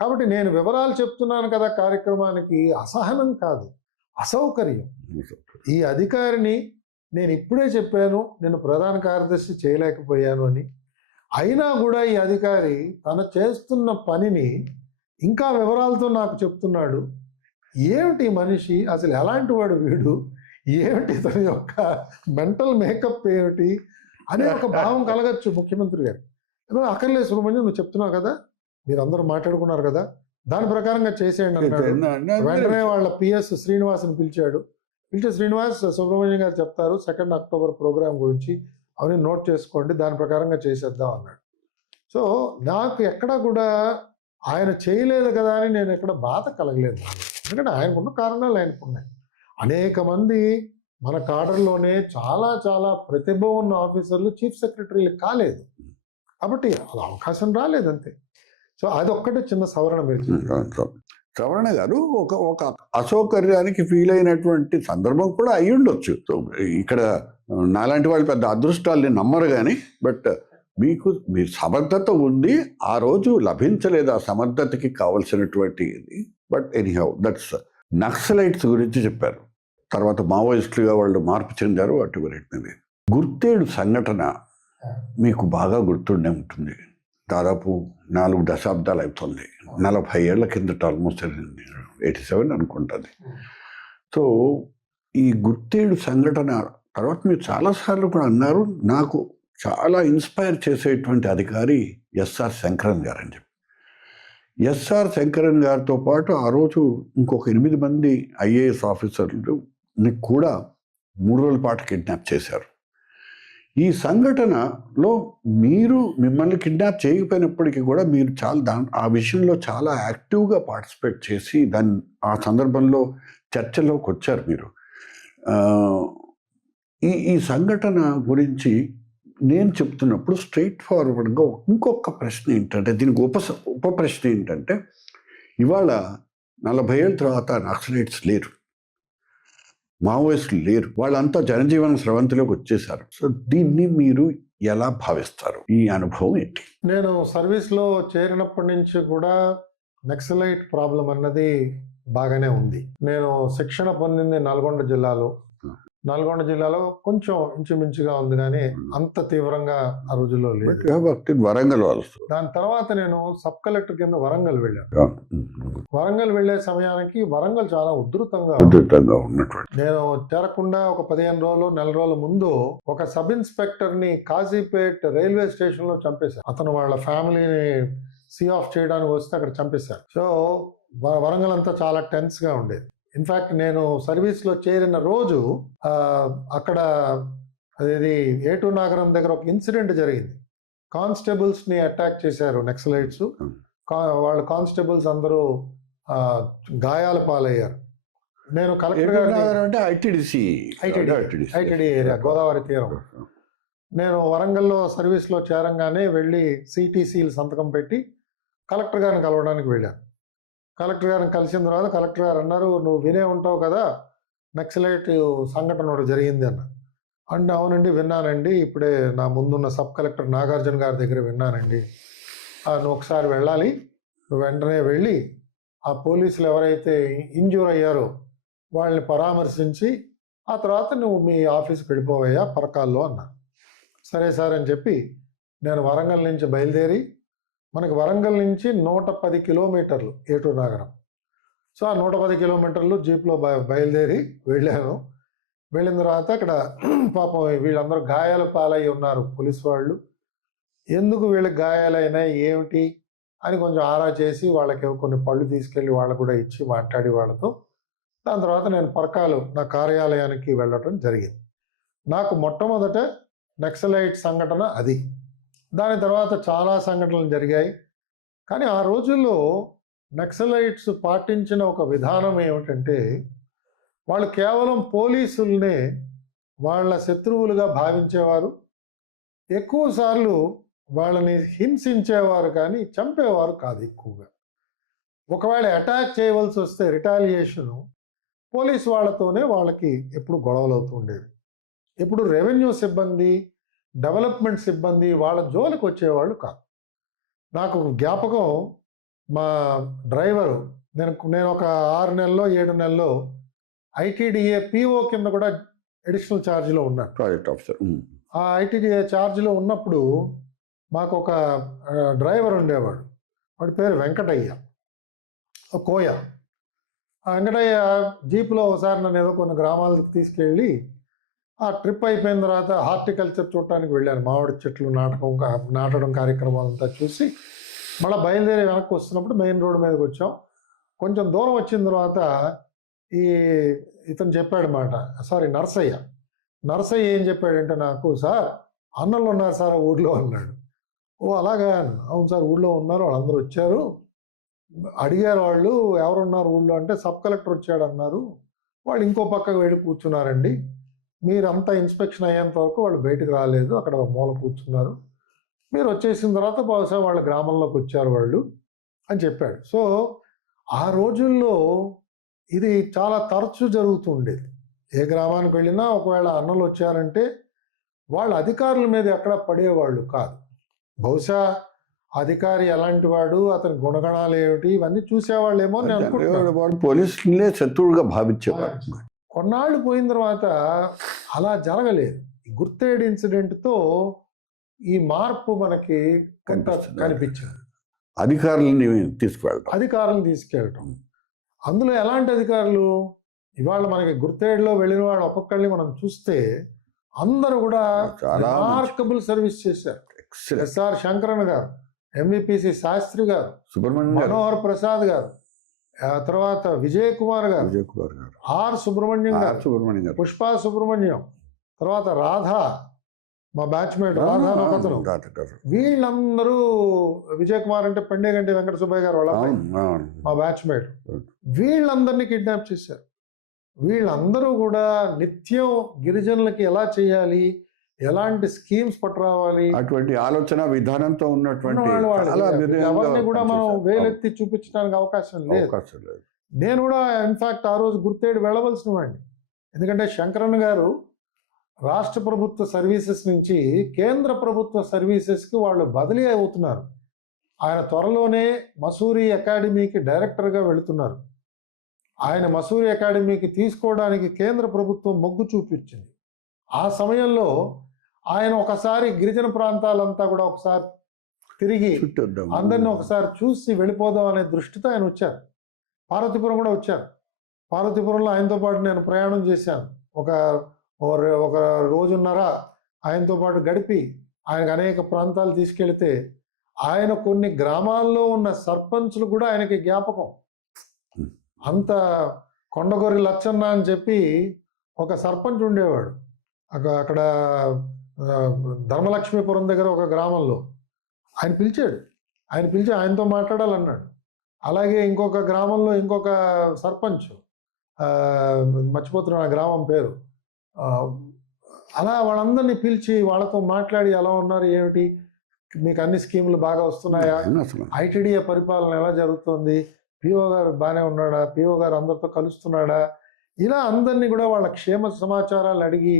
కాబట్టి నేను వివరాలు చెప్తున్నాను కదా కార్యక్రమానికి, అసహనం కాదు, అసౌకర్యం. ఈ అధికారిని నేను ఇప్పుడే చెప్పాను, నేను ప్రధాన కార్యదర్శి చేయలేకపోయాను అని. అయినా కూడా ఈ అధికారి తన చేస్తున్న పనిని ఇంకా వివరాలతో నాకు చెప్తున్నాడు. ఏమిటి మనిషి, అసలు ఎలాంటి వాడు వీడు, ఏమిటి తన యొక్క మెంటల్ మేకప్ ఏమిటి అనే ఒక భావం కలగచ్చు ముఖ్యమంత్రి గారు. అక్కర్లేదు సుబ్రహ్మణ్యం, నువ్వు చెప్తున్నావు కదా, మీరు అందరూ మాట్లాడుకున్నారు కదా, దాని ప్రకారంగా చేసేయండి అన్నాడు. వెంటనే వాళ్ళ PS శ్రీనివాస్ని పిలిచి, శ్రీనివాస్, సుబ్రహ్మణ్యం గారు చెప్తారు 2nd October ప్రోగ్రాం గురించి, అవన్నీ నోట్ చేసుకోండి, దాని ప్రకారంగా చేసేద్దాం అన్నాడు. సో నాకు ఎక్కడ కూడా ఆయన చేయలేదు కదా అని నేను ఎక్కడ బాధ కలగలేదు. ఎందుకంటే ఆయనకున్న కారణాలు ఆయనకున్నాయి. అనేక మంది మన కాడర్లోనే చాలా ప్రతిభ ఉన్న ఆఫీసర్లు చీఫ్ సెక్రటరీలు కాలేదు, కాబట్టి అది అవకాశం రాలేదు అంతే. సో అదొక్కటే చిన్న సవరణ మీరు శ్రవణ గారు ఒక ఒక అసౌకర్యానికి ఫీల్ అయినటువంటి సందర్భం కూడా అయి ఉండొచ్చు. సో ఇక్కడ నాలాంటి వాళ్ళు పెద్ద అదృష్టాల్ని నమ్మరు కానీ, బట్ మీకు మీ సమర్థత ఉంది, ఆ రోజు లభించలేదు ఆ సమర్థతకి కావలసినటువంటి ఇది. బట్ ఎనీహౌ దట్స్ నక్సలైట్స్ గురించి చెప్పారు. తర్వాత మావోయిస్టులుగా వాళ్ళు మార్పు చెందారు. అటు మీద గుర్తేడు సంఘటన మీకు బాగా గుర్తుండే ఉంటుంది. దాదాపు 4 దశాబ్దాలు అవుతుంది. 40 ఏళ్ల కిందట ఆల్మోస్ట్ 87 అనుకుంటుంది. సో ఈ గుర్తేడు సంఘటన తర్వాత మీరు చాలాసార్లు కూడా అన్నారు, నాకు చాలా ఇన్స్పైర్ చేసేటువంటి అధికారి ఎస్ఆర్ శంకరన్ గారు అని చెప్పి. ఎస్ఆర్ శంకరన్ గారితో పాటు ఆ రోజు ఇంకొక 8 మంది ఐఏఎస్ ఆఫీసర్లని కూడా 3 రోజుల పాటు కిడ్నాప్ చేశారు. ఈ సంఘటనలో మీరు మిమ్మల్ని కిడ్నాప్ చేయకపోయినప్పటికీ కూడా మీరు ఆ విషయంలో చాలా యాక్టివ్గా పార్టిసిపేట్ చేసి ఆ సందర్భంలో చర్చలోకి వచ్చారు మీరు. ఈ సంఘటన గురించి నేను చెప్తున్నప్పుడు స్ట్రైట్ ఫార్వర్డ్గా ఇంకొక ప్రశ్న ఏంటంటే, దీనికి ఉప ప్రశ్న ఏంటంటే, ఇవాళ 40 ఏళ్ళ తర్వాత నక్సలైట్స్ లేరు, మావోయిస్టులు లేరు, వాళ్ళంతా జనజీవన స్రవంతిలోకి వచ్చేసారు. సో దీన్ని మీరు ఎలా భావిస్తారు? ఈ అనుభవం ఏంటి? నేను సర్వీస్లో చేరినప్పటి నుంచి కూడా నక్సలైట్ ప్రాబ్లం అన్నది బాగానే ఉంది. నేను శిక్షణ పొందింది నల్గొండ జిల్లాలో కొంచెం ఇంచుమించుగా ఉంది, కానీ అంత తీవ్రంగా ఆ రోజుల్లో లేదు. వరంగల్ దాని తర్వాత నేను సబ్ కలెక్టర్ కింద వరంగల్ వెళ్ళాను. వరంగల్ వెళ్ళే సమయానికి వరంగల్ చాలా ఉధృతంగా ఉన్నటువంటి, నేను చేరకుండా ఒక 15 రోజులు నెల రోజుల ముందు ఒక సబ్ ఇన్స్పెక్టర్ ని కాజీపేట్ రైల్వే స్టేషన్ లో చంపేశారు. అతను వాళ్ళ ఫ్యామిలీని సీ ఆఫ్ చేయడానికి వస్తే అక్కడ చంపేశారు. సో వరంగల్ అంతా చాలా టెన్స్ గా ఉండేది. ఇన్ఫ్యాక్ట్ నేను సర్వీస్లో చేరిన రోజు అక్కడ అదేది ఏటూ నాగరం దగ్గర ఒక ఇన్సిడెంట్ జరిగింది. కానిస్టేబుల్స్ని అటాక్ చేశారు నక్సలైట్స్. వాళ్ళ కానిస్టేబుల్స్ అందరూ గాయాల పాలయ్యారు. నేను కలెక్టర్ గారు అంటే ఐటీడీ ఏరియా, గోదావరి తీరం. నేను వరంగల్లో సర్వీస్లో చేరంగానే వెళ్ళి సిటీసీలు సంతకం పెట్టి కలెక్టర్ గారిని కలవడానికి వెళ్ళాను. కలెక్టర్ గారిని కలిసిన తర్వాత కలెక్టర్ గారు అన్నారు, నువ్వు వినే ఉంటావు కదా నక్సలైట్ సంఘటన ఒకటి జరిగింది అన్న. అంటే అవునండి విన్నానండి, ఇప్పుడే నా ముందున్న సబ్ కలెక్టర్ నాగార్జున గారి దగ్గర విన్నానండి. నువ్వు ఒకసారి వెళ్ళాలి, నువ్వు వెంటనే వెళ్ళి ఆ పోలీసులు ఎవరైతే ఇంజ్యూర్ అయ్యారో వాళ్ళని పరామర్శించి ఆ తర్వాత నువ్వు మీ ఆఫీస్కి వెళ్ళిపోవయ్యా పరకాల్లో అన్నా. సరే సార్ అని చెప్పి నేను వరంగల్ నుంచి బయలుదేరి, మనకి వరంగల్ నుంచి 110 కిలోమీటర్లు ఏటూరు నగరం. సో ఆ 110 కిలోమీటర్లు జీప్లో బయలుదేరి వెళ్ళాను. వెళ్ళిన తర్వాత అక్కడ పాపం వీళ్ళందరూ గాయాల పాలై ఉన్నారు పోలీసు వాళ్ళు. ఎందుకు వీళ్ళకి గాయాలైనాయి ఏమిటి అని కొంచెం ఆరా చేసి వాళ్ళకి కొన్ని పళ్ళు తీసుకెళ్ళి వాళ్ళకు కూడా ఇచ్చి మాట్లాడి వాళ్ళతో, దాని తర్వాత నేను పరకాలు నా కార్యాలయానికి వెళ్ళటం జరిగింది. నాకు మొట్టమొదట నక్సలైట్ సంఘటన అది. దాని తర్వాత చాలా సంఘటనలు జరిగాయి. కానీ ఆ రోజుల్లో నక్సలైట్స్ పాటించిన ఒక విధానం ఏమిటంటే, వాళ్ళు కేవలం పోలీసుల్నే వాళ్ళ శత్రువులుగా భావించేవారు. ఎక్కువ సార్లు వాళ్ళని హింసించేవారు కానీ చంపేవారు కాదు ఎక్కువగా. ఒకవేళ అటాక్ చేయవలసి వస్తే రిటాలియేషను పోలీసు వాళ్ళతోనే వాళ్ళకి ఎప్పుడు గొడవలు అవుతుండేవి. ఎప్పుడు రెవెన్యూ సిబ్బంది, డెవలప్మెంట్ సిబ్బంది వాళ్ళ జోలికి వచ్చేవాళ్ళు కాదు. నాకు జ్ఞాపకం, మా డ్రైవరు నేను ఒక 6 నెలల్లో 7 నెలల్లో ఐటీడీఏ పిఓ కింద కూడా అడిషనల్ ఛార్జ్లో ఉన్నాను, ప్రాజెక్ట్ ఆఫీసర్. ఆ ఐటీడీఏ ఛార్జ్లో ఉన్నప్పుడు మాకు ఒక డ్రైవర్ ఉండేవాడు. వాడి పేరు వెంకటయ్య కోయ. ఆ వెంకటయ్య జీపులో ఒకసారి నన్ను ఏదో కొన్ని గ్రామాలకు తీసుకెళ్ళి, ఆ ట్రిప్ అయిపోయిన తర్వాత హార్టికల్చర్ చూడటానికి వెళ్ళాను. మామిడి చెట్లు నాటడం కార్యక్రమాలంతా చూసి మళ్ళీ బయలుదేరి వెనక్కి వస్తున్నప్పుడు మెయిన్ రోడ్డు మీదకి వచ్చాం. కొంచెం దూరం వచ్చిన తర్వాత ఇతను చెప్పాడు మాట, నర్సయ్య ఏం చెప్పాడంటే నాకు, సార్ అన్నలు ఉన్నారు సార్ ఊర్లో అన్నాడు. ఓ అలాగా, అవును సార్ ఊళ్ళో ఉన్నారు, వాళ్ళందరూ వచ్చారు, అడిగారు వాళ్ళు ఎవరున్నారు ఊళ్ళో అంటే సబ్ కలెక్టర్ వచ్చాడు అన్నారు, వాళ్ళు ఇంకో పక్కకు వెళ్ళి కూర్చున్నారండి, మీరంతా ఇన్స్పెక్షన్ అయ్యేంత వరకు వాళ్ళు బయటకు రాలేదు, అక్కడ మూల కూర్చున్నారు, మీరు వచ్చేసిన తర్వాత బహుశా వాళ్ళ గ్రామంలోకి వచ్చారు వాళ్ళు అని చెప్పాడు. సో ఆ రోజుల్లో ఇది చాలా తరచూ జరుగుతుండేది. ఏ గ్రామానికి వెళ్ళినా ఒకవేళ అన్నలు వచ్చారంటే వాళ్ళ అధికారుల మీద ఎక్కడ పడేవాళ్ళు కాదు. బహుశా అధికారి ఎలాంటి వాడు, అతని గుణగణాలు ఏమిటి, ఇవన్నీ చూసేవాళ్ళేమో అని నేను అనుకుంటున్నాను. వాడు పోలీసులే శత్రువులుగా భావించేవారు. కొన్నాళ్ళు పోయిన తర్వాత అలా జరగలేదు. గుర్తేడు ఇన్సిడెంట్తో ఈ మార్పు మనకి కొంత కనిపించింది. అధికారులని తీసుకెళ్ళటం. అందులో ఎలాంటి అధికారులు? ఇవాళ మనకి గుర్తేడులో వెళ్ళిన వాళ్ళు ఒక్కొక్కళ్ళని మనం చూస్తే అందరూ కూడా రిమార్కబుల్ సర్వీస్ చేశారు. ఎస్ఆర్ శంకరన్ గారు, ఎంవిపిసి శాస్త్రి గారు, మనోహర్ ప్రసాద్ గారు, తర్వాత విజయ్ కుమార్ గారు, ఆర్ సుబ్రహ్మణ్యం గారు, పుష్ప సుబ్రహ్మణ్యం, తర్వాత రాధా, మా బ్యాచ్మేట్ రాధా నొకతను, వీళ్ళందరూ, విజయ్ కుమార్ అంటే పెండేగంటి వెంకట సుబ్బయ్య గారు వాళ్ళ మా బ్యాచ్మేట్, వీళ్ళందరినీ కిడ్నాప్ చేశారు. వీళ్ళందరూ కూడా నిత్యం గిరిజనులకి ఎలా చేయాలి, ఎలాంటి స్కీమ్స్ పట్టురావాలి, అటువంటి ఆలోచన విధానంతో ఉన్నటువంటి ఎవరిని కూడా మనం వేలెత్తి చూపించడానికి అవకాశం లేదు. నేను కూడా ఇన్ఫాక్ట్ ఆ రోజు గుర్తేడు వెళ్ళవలసిన వాడిని. ఎందుకంటే శంకరన్ గారు రాష్ట్ర ప్రభుత్వ సర్వీసెస్ నుంచి కేంద్ర ప్రభుత్వ సర్వీసెస్కి వాళ్ళు బదిలీ అవుతున్నారు. ఆయన త్వరలోనే మసూరి అకాడమీకి డైరెక్టర్గా వెళుతున్నారు. ఆయన మసూరి అకాడమీకి తీసుకోవడానికి కేంద్ర ప్రభుత్వం మొగ్గు చూపించింది. ఆ సమయంలో ఆయన ఒకసారి గిరిజన ప్రాంతాలంతా కూడా ఒకసారి తిరిగి అందరినీ ఒకసారి చూసి వెళ్ళిపోదాం అనే దృష్టితో ఆయన వచ్చారు. పార్వతీపురం కూడా వచ్చారు. పార్వతీపురంలో ఆయనతో పాటు నేను ప్రయాణం చేశాను. ఒక రోజున్నర ఆయనతో పాటు గడిపి ఆయనకు అనేక ప్రాంతాలు తీసుకెళ్తే ఆయన కొన్ని గ్రామాల్లో ఉన్న సర్పంచ్లు కూడా ఆయనకి జ్ఞాపకం. అంత కొండగొర్రి లచ్చన్న అని చెప్పి ఒక సర్పంచ్ ఉండేవాడు అక్కడ ధర్మలక్ష్మీపురం దగ్గర ఒక గ్రామంలో. ఆయన పిలిచి ఆయనతో మాట్లాడాలన్నాడు. అలాగే ఇంకొక గ్రామంలో ఇంకొక సర్పంచ్, మర్చిపోతున్నాను ఆ గ్రామం పేరు, అలా వాళ్ళందరినీ పిలిచి వాళ్ళతో మాట్లాడి ఎలా ఉన్నారు, ఏమిటి, మీకు అన్ని స్కీములు బాగా వస్తున్నాయా, ఐటీడీఏ పరిపాలన ఎలా జరుగుతుంది, పిఓ గారు బాగానే ఉన్నాడా, పిఓ గారు అందరితో కలుస్తున్నాడా, ఇలా అందరినీ కూడా వాళ్ళ క్షేమ సమాచారాలు అడిగి,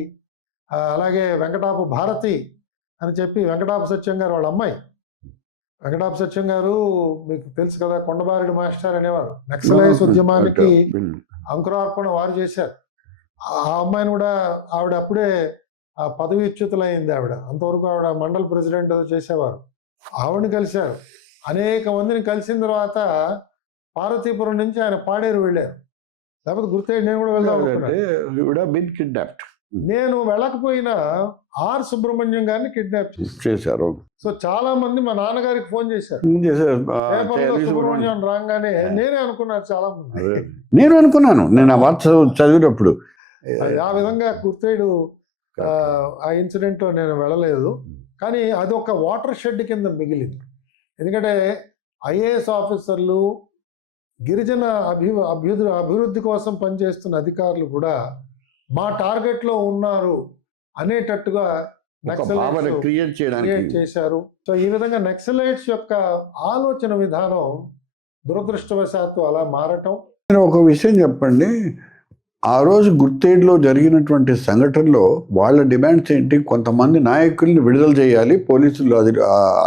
అలాగే వెంకటాపు భారతి అని చెప్పి వెంకటాపు సత్యం గారు వాళ్ళ అమ్మాయి, వెంకటాపు సత్యం గారు మీకు తెలుసు కదా, కొండబారెడ్డి మాస్టర్ అనేవారు. నక్సలైజ్ ఉద్యమానికి అంకురార్పణ వారు చేశారు. ఆ అమ్మాయిని కూడా ఆవిడ అప్పుడే పదవీచ్యుతులైంది. అంతవరకు ఆవిడ మండల్ ప్రెసిడెంట్ చేసేవారు. ఆవిడని కలిశారు. అనేక మందిని కలిసిన తర్వాత పార్వతీపురం నుంచి ఆయన పాడేరు వెళ్ళారు. లేకపోతే గుర్తేడు నేను కూడా వెళ్దాం. నేను వెళ్ళకపోయినా ఆర్ సుబ్రహ్మణ్యం గారిని కిడ్నాప్ చేశారు. సో చాలా మంది మా నాన్నగారికి ఫోన్ చేశారు. సుబ్రహ్మణ్యం రాగానే నేనే అనుకున్నారు చాలా మంది. నేను అనుకున్నాను, నేను ఆ వార్త చదివినప్పుడు. ఆ విధంగా గుర్తేడు ఆ ఇన్సిడెంట్లో నేను వెళ్ళలేదు. కానీ అది ఒక వాటర్ షెడ్ కింద మిగిలింది. ఎందుకంటే ఐఏఎస్ ఆఫీసర్లు, గిరిజన అభివృద్ధి కోసం పనిచేస్తున్న అధికారులు కూడా మా టార్గెట్లో ఉన్నారు అనేటట్టుగా క్రియేట్ చేశారు. సో ఈ విధంగా నక్సలైట్స్ యొక్క ఆలోచన విధానం దురదృష్టవశాత్తు అలా మారటం. ఒక విషయం చెప్పండి, ఆ రోజు గుర్తేడులో జరిగినటువంటి సంఘటనలో వాళ్ళ డిమాండ్స్ ఏంటి? కొంతమంది నాయకుల్ని విడుదల చేయాలి, పోలీసులు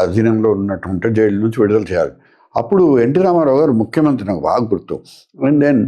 అధీనంలో ఉన్నటువంటి జైలు నుంచి విడుదల చేయాలి. అప్పుడు ఎన్టీ రామారావు గారు ముఖ్యమంత్రి, నాకు బాగా గుర్తు. అండ్ దెన్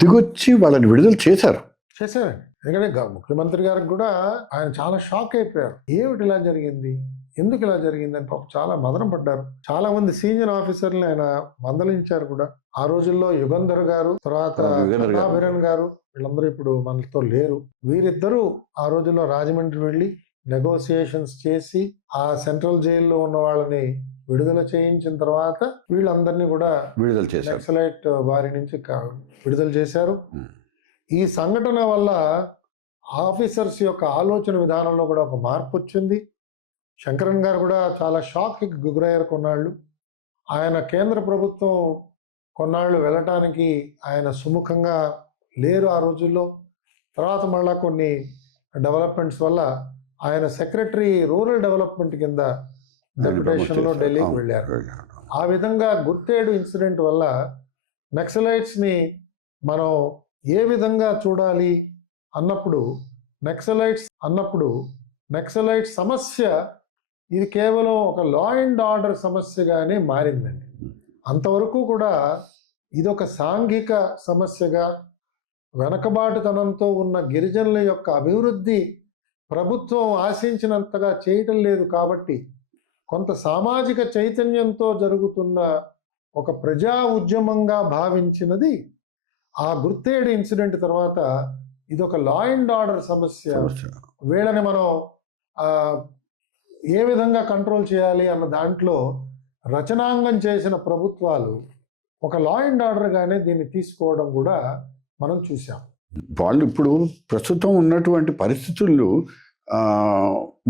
దిగొచ్చి వాళ్ళని విడుదల చేశారండి. ఎందుకంటే ముఖ్యమంత్రి గారికి కూడా ఆయన చాలా షాక్ అయిపోయారు. ఏమిటి ఇలా జరిగింది, ఎందుకు ఇలా జరిగింది అని పాపం చాలా మదన పడ్డారు. చాలా మంది సీనియర్ ఆఫీసర్లు ఆయన మందలించారు కూడా. ఆ రోజుల్లో యుగంధర్ గారు, తర్వాత కరుణాభిరణ్ గారు, వీళ్ళందరూ ఇప్పుడు మనతో లేరు. వీరిద్దరూ ఆ రోజుల్లో రాజమండ్రి వెళ్ళి నెగోసియేషన్స్ చేసి ఆ సెంట్రల్ జైల్లో ఉన్న వాళ్ళని విడుదల చేయించిన తర్వాత వీళ్ళందరినీ కూడా విడుదల చేశారు, నక్సలైట్ వారి నుంచి విడుదల చేశారు. ఈ సంఘటన వల్ల ఆఫీసర్స్ యొక్క ఆలోచన విధానంలో కూడా ఒక మార్పు వచ్చింది. శంకరన్ గారు కూడా చాలా షాక్కి గురయ్యారు కొన్నాళ్ళు. ఆయన కేంద్ర ప్రభుత్వం కొన్నాళ్ళు వెళ్ళటానికి ఆయన సుముఖంగా లేరు ఆ రోజుల్లో. తర్వాత మళ్ళా కొన్ని డెవలప్మెంట్స్ వల్ల ఆయన సెక్రటరీ రూరల్ డెవలప్మెంట్ కింద డెప్యుటేషన్లో ఢిల్లీకి వెళ్ళారు. ఆ విధంగా గుర్తేడు ఇన్సిడెంట్ వల్ల నక్సలైట్స్ని మనం ఏ విధంగా చూడాలి అన్నప్పుడు నక్సలైట్ సమస్య ఇది కేవలం ఒక లా అండ్ ఆర్డర్ సమస్యగానే మారిందండి. అంతవరకు కూడా ఇదొక సాంఘిక సమస్యగా, వెనకబాటుతనంతో ఉన్న గిరిజనుల యొక్క అభివృద్ధి ప్రభుత్వం ఆశించినంతగా చేయటం లేదు కాబట్టి కొంత సామాజిక చైతన్యంతో జరుగుతున్న ఒక ప్రజా ఉద్యమంగా భావించినది ఆ గుర్తేడు ఇన్సిడెంట్ తర్వాత ఇదొక లా అండ్ ఆర్డర్ సమస్య, వీళ్ళని మనం ఏ విధంగా కంట్రోల్ చేయాలి అన్న దాంట్లో రచనాంగం చేసిన ప్రభుత్వాలు ఒక లా అండ్ ఆర్డర్గానే దీన్ని తీసుకోవడం కూడా మనం చూసాం. వాళ్ళు ఇప్పుడు ప్రస్తుతం ఉన్నటువంటి పరిస్థితుల్లో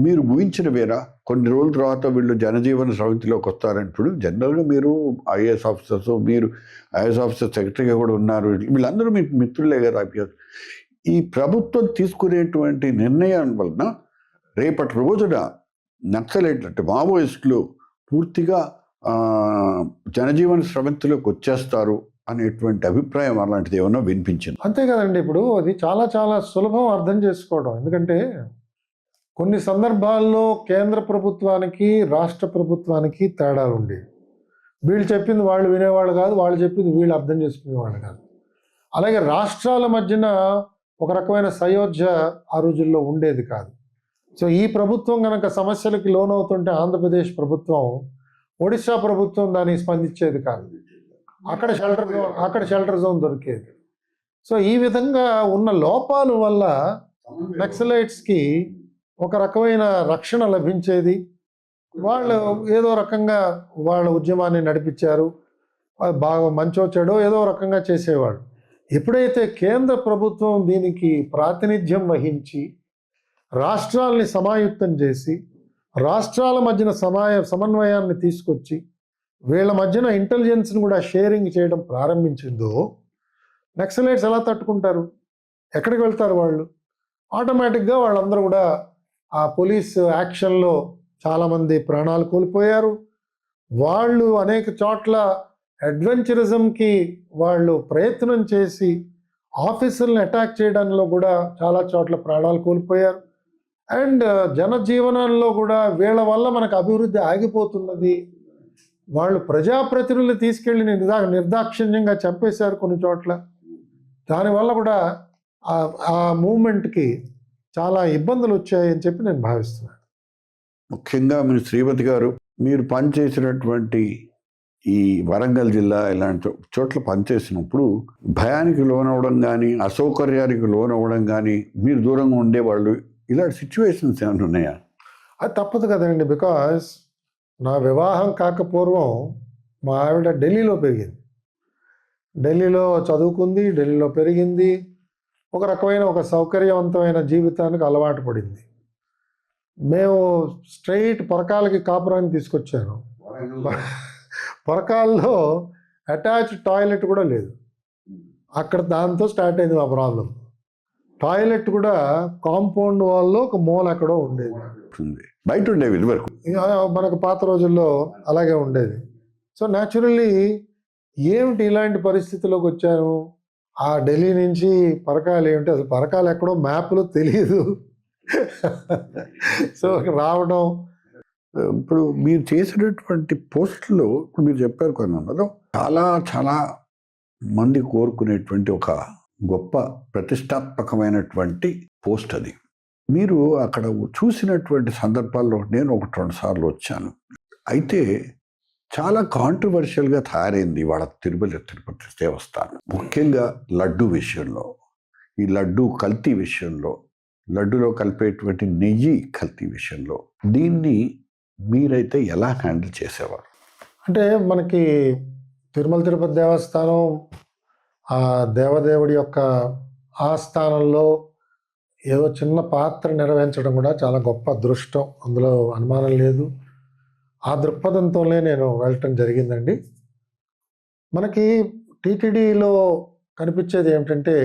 మీరు ఊహించిన వేరా కొన్ని రోజుల తర్వాత వీళ్ళు జనజీవన సమితిలోకి వస్తారంటప్పుడు జనరల్గా మీరు ఐఏఎస్ ఆఫీసర్స్, మీరు ఐఏఎస్ ఆఫీసర్ సెక్రటరీగా కూడా ఉన్నారు, వీళ్ళందరూ మీకు మిత్రులే కదా. ఈ ప్రభుత్వం తీసుకునేటువంటి నిర్ణయం వలన రేపటి రోజున నక్సలైట్ అంటే మావోయిస్టులు పూర్తిగా జనజీవన సమితిలోకి వచ్చేస్తారు అనేటువంటి అభిప్రాయం అలాంటిది ఏమన్నా వినిపించింది? అంతే కదండి. ఇప్పుడు అది చాలా చాలా సులభం అర్థం చేసుకోవడం. ఎందుకంటే కొన్ని సందర్భాల్లో కేంద్ర ప్రభుత్వానికి రాష్ట్ర ప్రభుత్వానికి తేడాలు ఉండేవి. వీళ్ళు చెప్పింది వాళ్ళు వినేవాళ్ళు కాదు, వాళ్ళు చెప్పింది వీళ్ళు అర్థం చేసుకునేవాళ్ళు కాదు. అలాగే రాష్ట్రాల మధ్యన ఒక రకమైన సయోధ్య ఆ రోజుల్లో ఉండేది కాదు. సో ఈ ప్రభుత్వం కనుక సమస్యలకి లోనవుతుంటే ఆంధ్రప్రదేశ్ ప్రభుత్వం, ఒడిశా ప్రభుత్వం దానికి స్పందించేది కాదు. అక్కడ షెల్టర్ జోన్ దొరికేది. సో ఈ విధంగా ఉన్న లోపాల వల్ల నక్సలైట్స్కి ఒక రకమైన రక్షణ లభించేది. వాళ్ళు ఏదో రకంగా వాళ్ళ ఉద్యమాన్ని నడిపించారు, బాగా మంచో చెడో ఏదో రకంగా చేసేవాడు. ఎప్పుడైతే కేంద్ర ప్రభుత్వం దీనికి ప్రాతినిధ్యం వహించి రాష్ట్రాలని సమాయుక్తం చేసి రాష్ట్రాల మధ్యన సమన్వయాన్ని తీసుకొచ్చి వీళ్ళ మధ్యన ఇంటెలిజెన్స్ని కూడా షేరింగ్ చేయడం ప్రారంభించిందో నక్సలైట్స్ ఎలా తట్టుకుంటారు? ఎక్కడికి వెళ్తారు వాళ్ళు? ఆటోమేటిక్గా వాళ్ళందరూ కూడా ఆ పోలీస్ యాక్షన్లో చాలామంది ప్రాణాలు కోల్పోయారు. వాళ్ళు అనేక చోట్ల అడ్వెంచరిజంకి వాళ్ళు ప్రయత్నం చేసి ఆఫీసర్లను అటాక్ చేయడంలో కూడా చాలా చోట్ల ప్రాణాలు కోల్పోయారు. అండ్ జనజీవనంలో కూడా వీళ్ళ వల్ల మనకు అభివృద్ధి ఆగిపోతున్నది. వాళ్ళు ప్రజాప్రతినిధులు తీసుకెళ్ళి నిర్దాక్షిణ్యంగా చంపేశారు కొన్ని చోట్ల. దానివల్ల కూడా ఆ మూమెంట్కి చాలా ఇబ్బందులు వచ్చాయని చెప్పి నేను భావిస్తున్నాను. ముఖ్యంగా మీరు శ్రీమతి గారు, మీరు పనిచేసినటువంటి ఈ వరంగల్ జిల్లా ఇలాంటి చోట్ల పనిచేసినప్పుడు భయానికి లోనవ్వడం కానీ, అసౌకర్యానికి లోనవ్వడం కానీ, మీరు దూరంగా ఉండేవాళ్ళు, ఇలాంటి సిచ్యువేషన్స్ ఏమైనా ఉన్నాయా? అది తప్పదు కదండి. బికాస్ నా వివాహం కాకపూర్వం మా ఆవిడ ఢిల్లీలో పెరిగింది, ఢిల్లీలో చదువుకుంది, ఢిల్లీలో పెరిగింది. ఒక రకమైన ఒక సౌకర్యవంతమైన జీవితానికి అలవాటు పడింది. మేము స్ట్రైట్ పరకాలకి కాపురాన్ని తీసుకొచ్చాను. పరకాల్లో అటాచ్డ్ టాయిలెట్ కూడా లేదు. అక్కడ దాంతో స్టార్ట్ అయింది మా ప్రాబ్లం. టాయిలెట్ కూడా కాంపౌండ్ వాల్లో ఒక మూల ఎక్కడో ఉండేది, బయట ఉండేవి ఇదివరకు. మనకు పాత రోజుల్లో అలాగే ఉండేది. సో న్యాచురల్లీ ఏమిటి ఇలాంటి పరిస్థితిలోకి వచ్చాను? ఆ ఢిల్లీ నుంచి పరకాలు ఏమిటి, అసలు పరకాలు ఎక్కడో మ్యాప్లో తెలియదు. సో రావడం. ఇప్పుడు మీరు చేసినటువంటి పోస్టులో ఇప్పుడు మీరు చెప్పారు కొన్నాళ్ళు, చాలా చాలా మంది కోరుకునేటువంటి ఒక గొప్ప ప్రతిష్టాత్మకమైనటువంటి పోస్ట్ అది. మీరు అక్కడ చూసినటువంటి సందర్భాల్లో నేను 1-2 సార్లు వచ్చాను. అయితే చాలా కాంట్రవర్షియల్గా తయారైంది వాళ్ళ తిరుపతి దేవస్థానం. ముఖ్యంగా లడ్డు విషయంలో, ఈ లడ్డు కల్తీ విషయంలో, లడ్డులో కలిపేటువంటి నెయ్యి కల్తీ విషయంలో దీన్ని మీరైతే ఎలా హ్యాండిల్ చేసేవారు? అంటే మనకి తిరుపతి దేవస్థానం ఆ దేవదేవుడి యొక్క ఆస్థానంలో ఏదో చిన్న పాత్ర నిర్వహించడం కూడా చాలా గొప్ప అదృష్టం, అందులో అనుమానం లేదు. ఆ దృక్పథంతోనే నేను వెళ్ళటం జరిగిందండి. మనకి టీటీడీలో కనిపించేది ఏమిటంటే,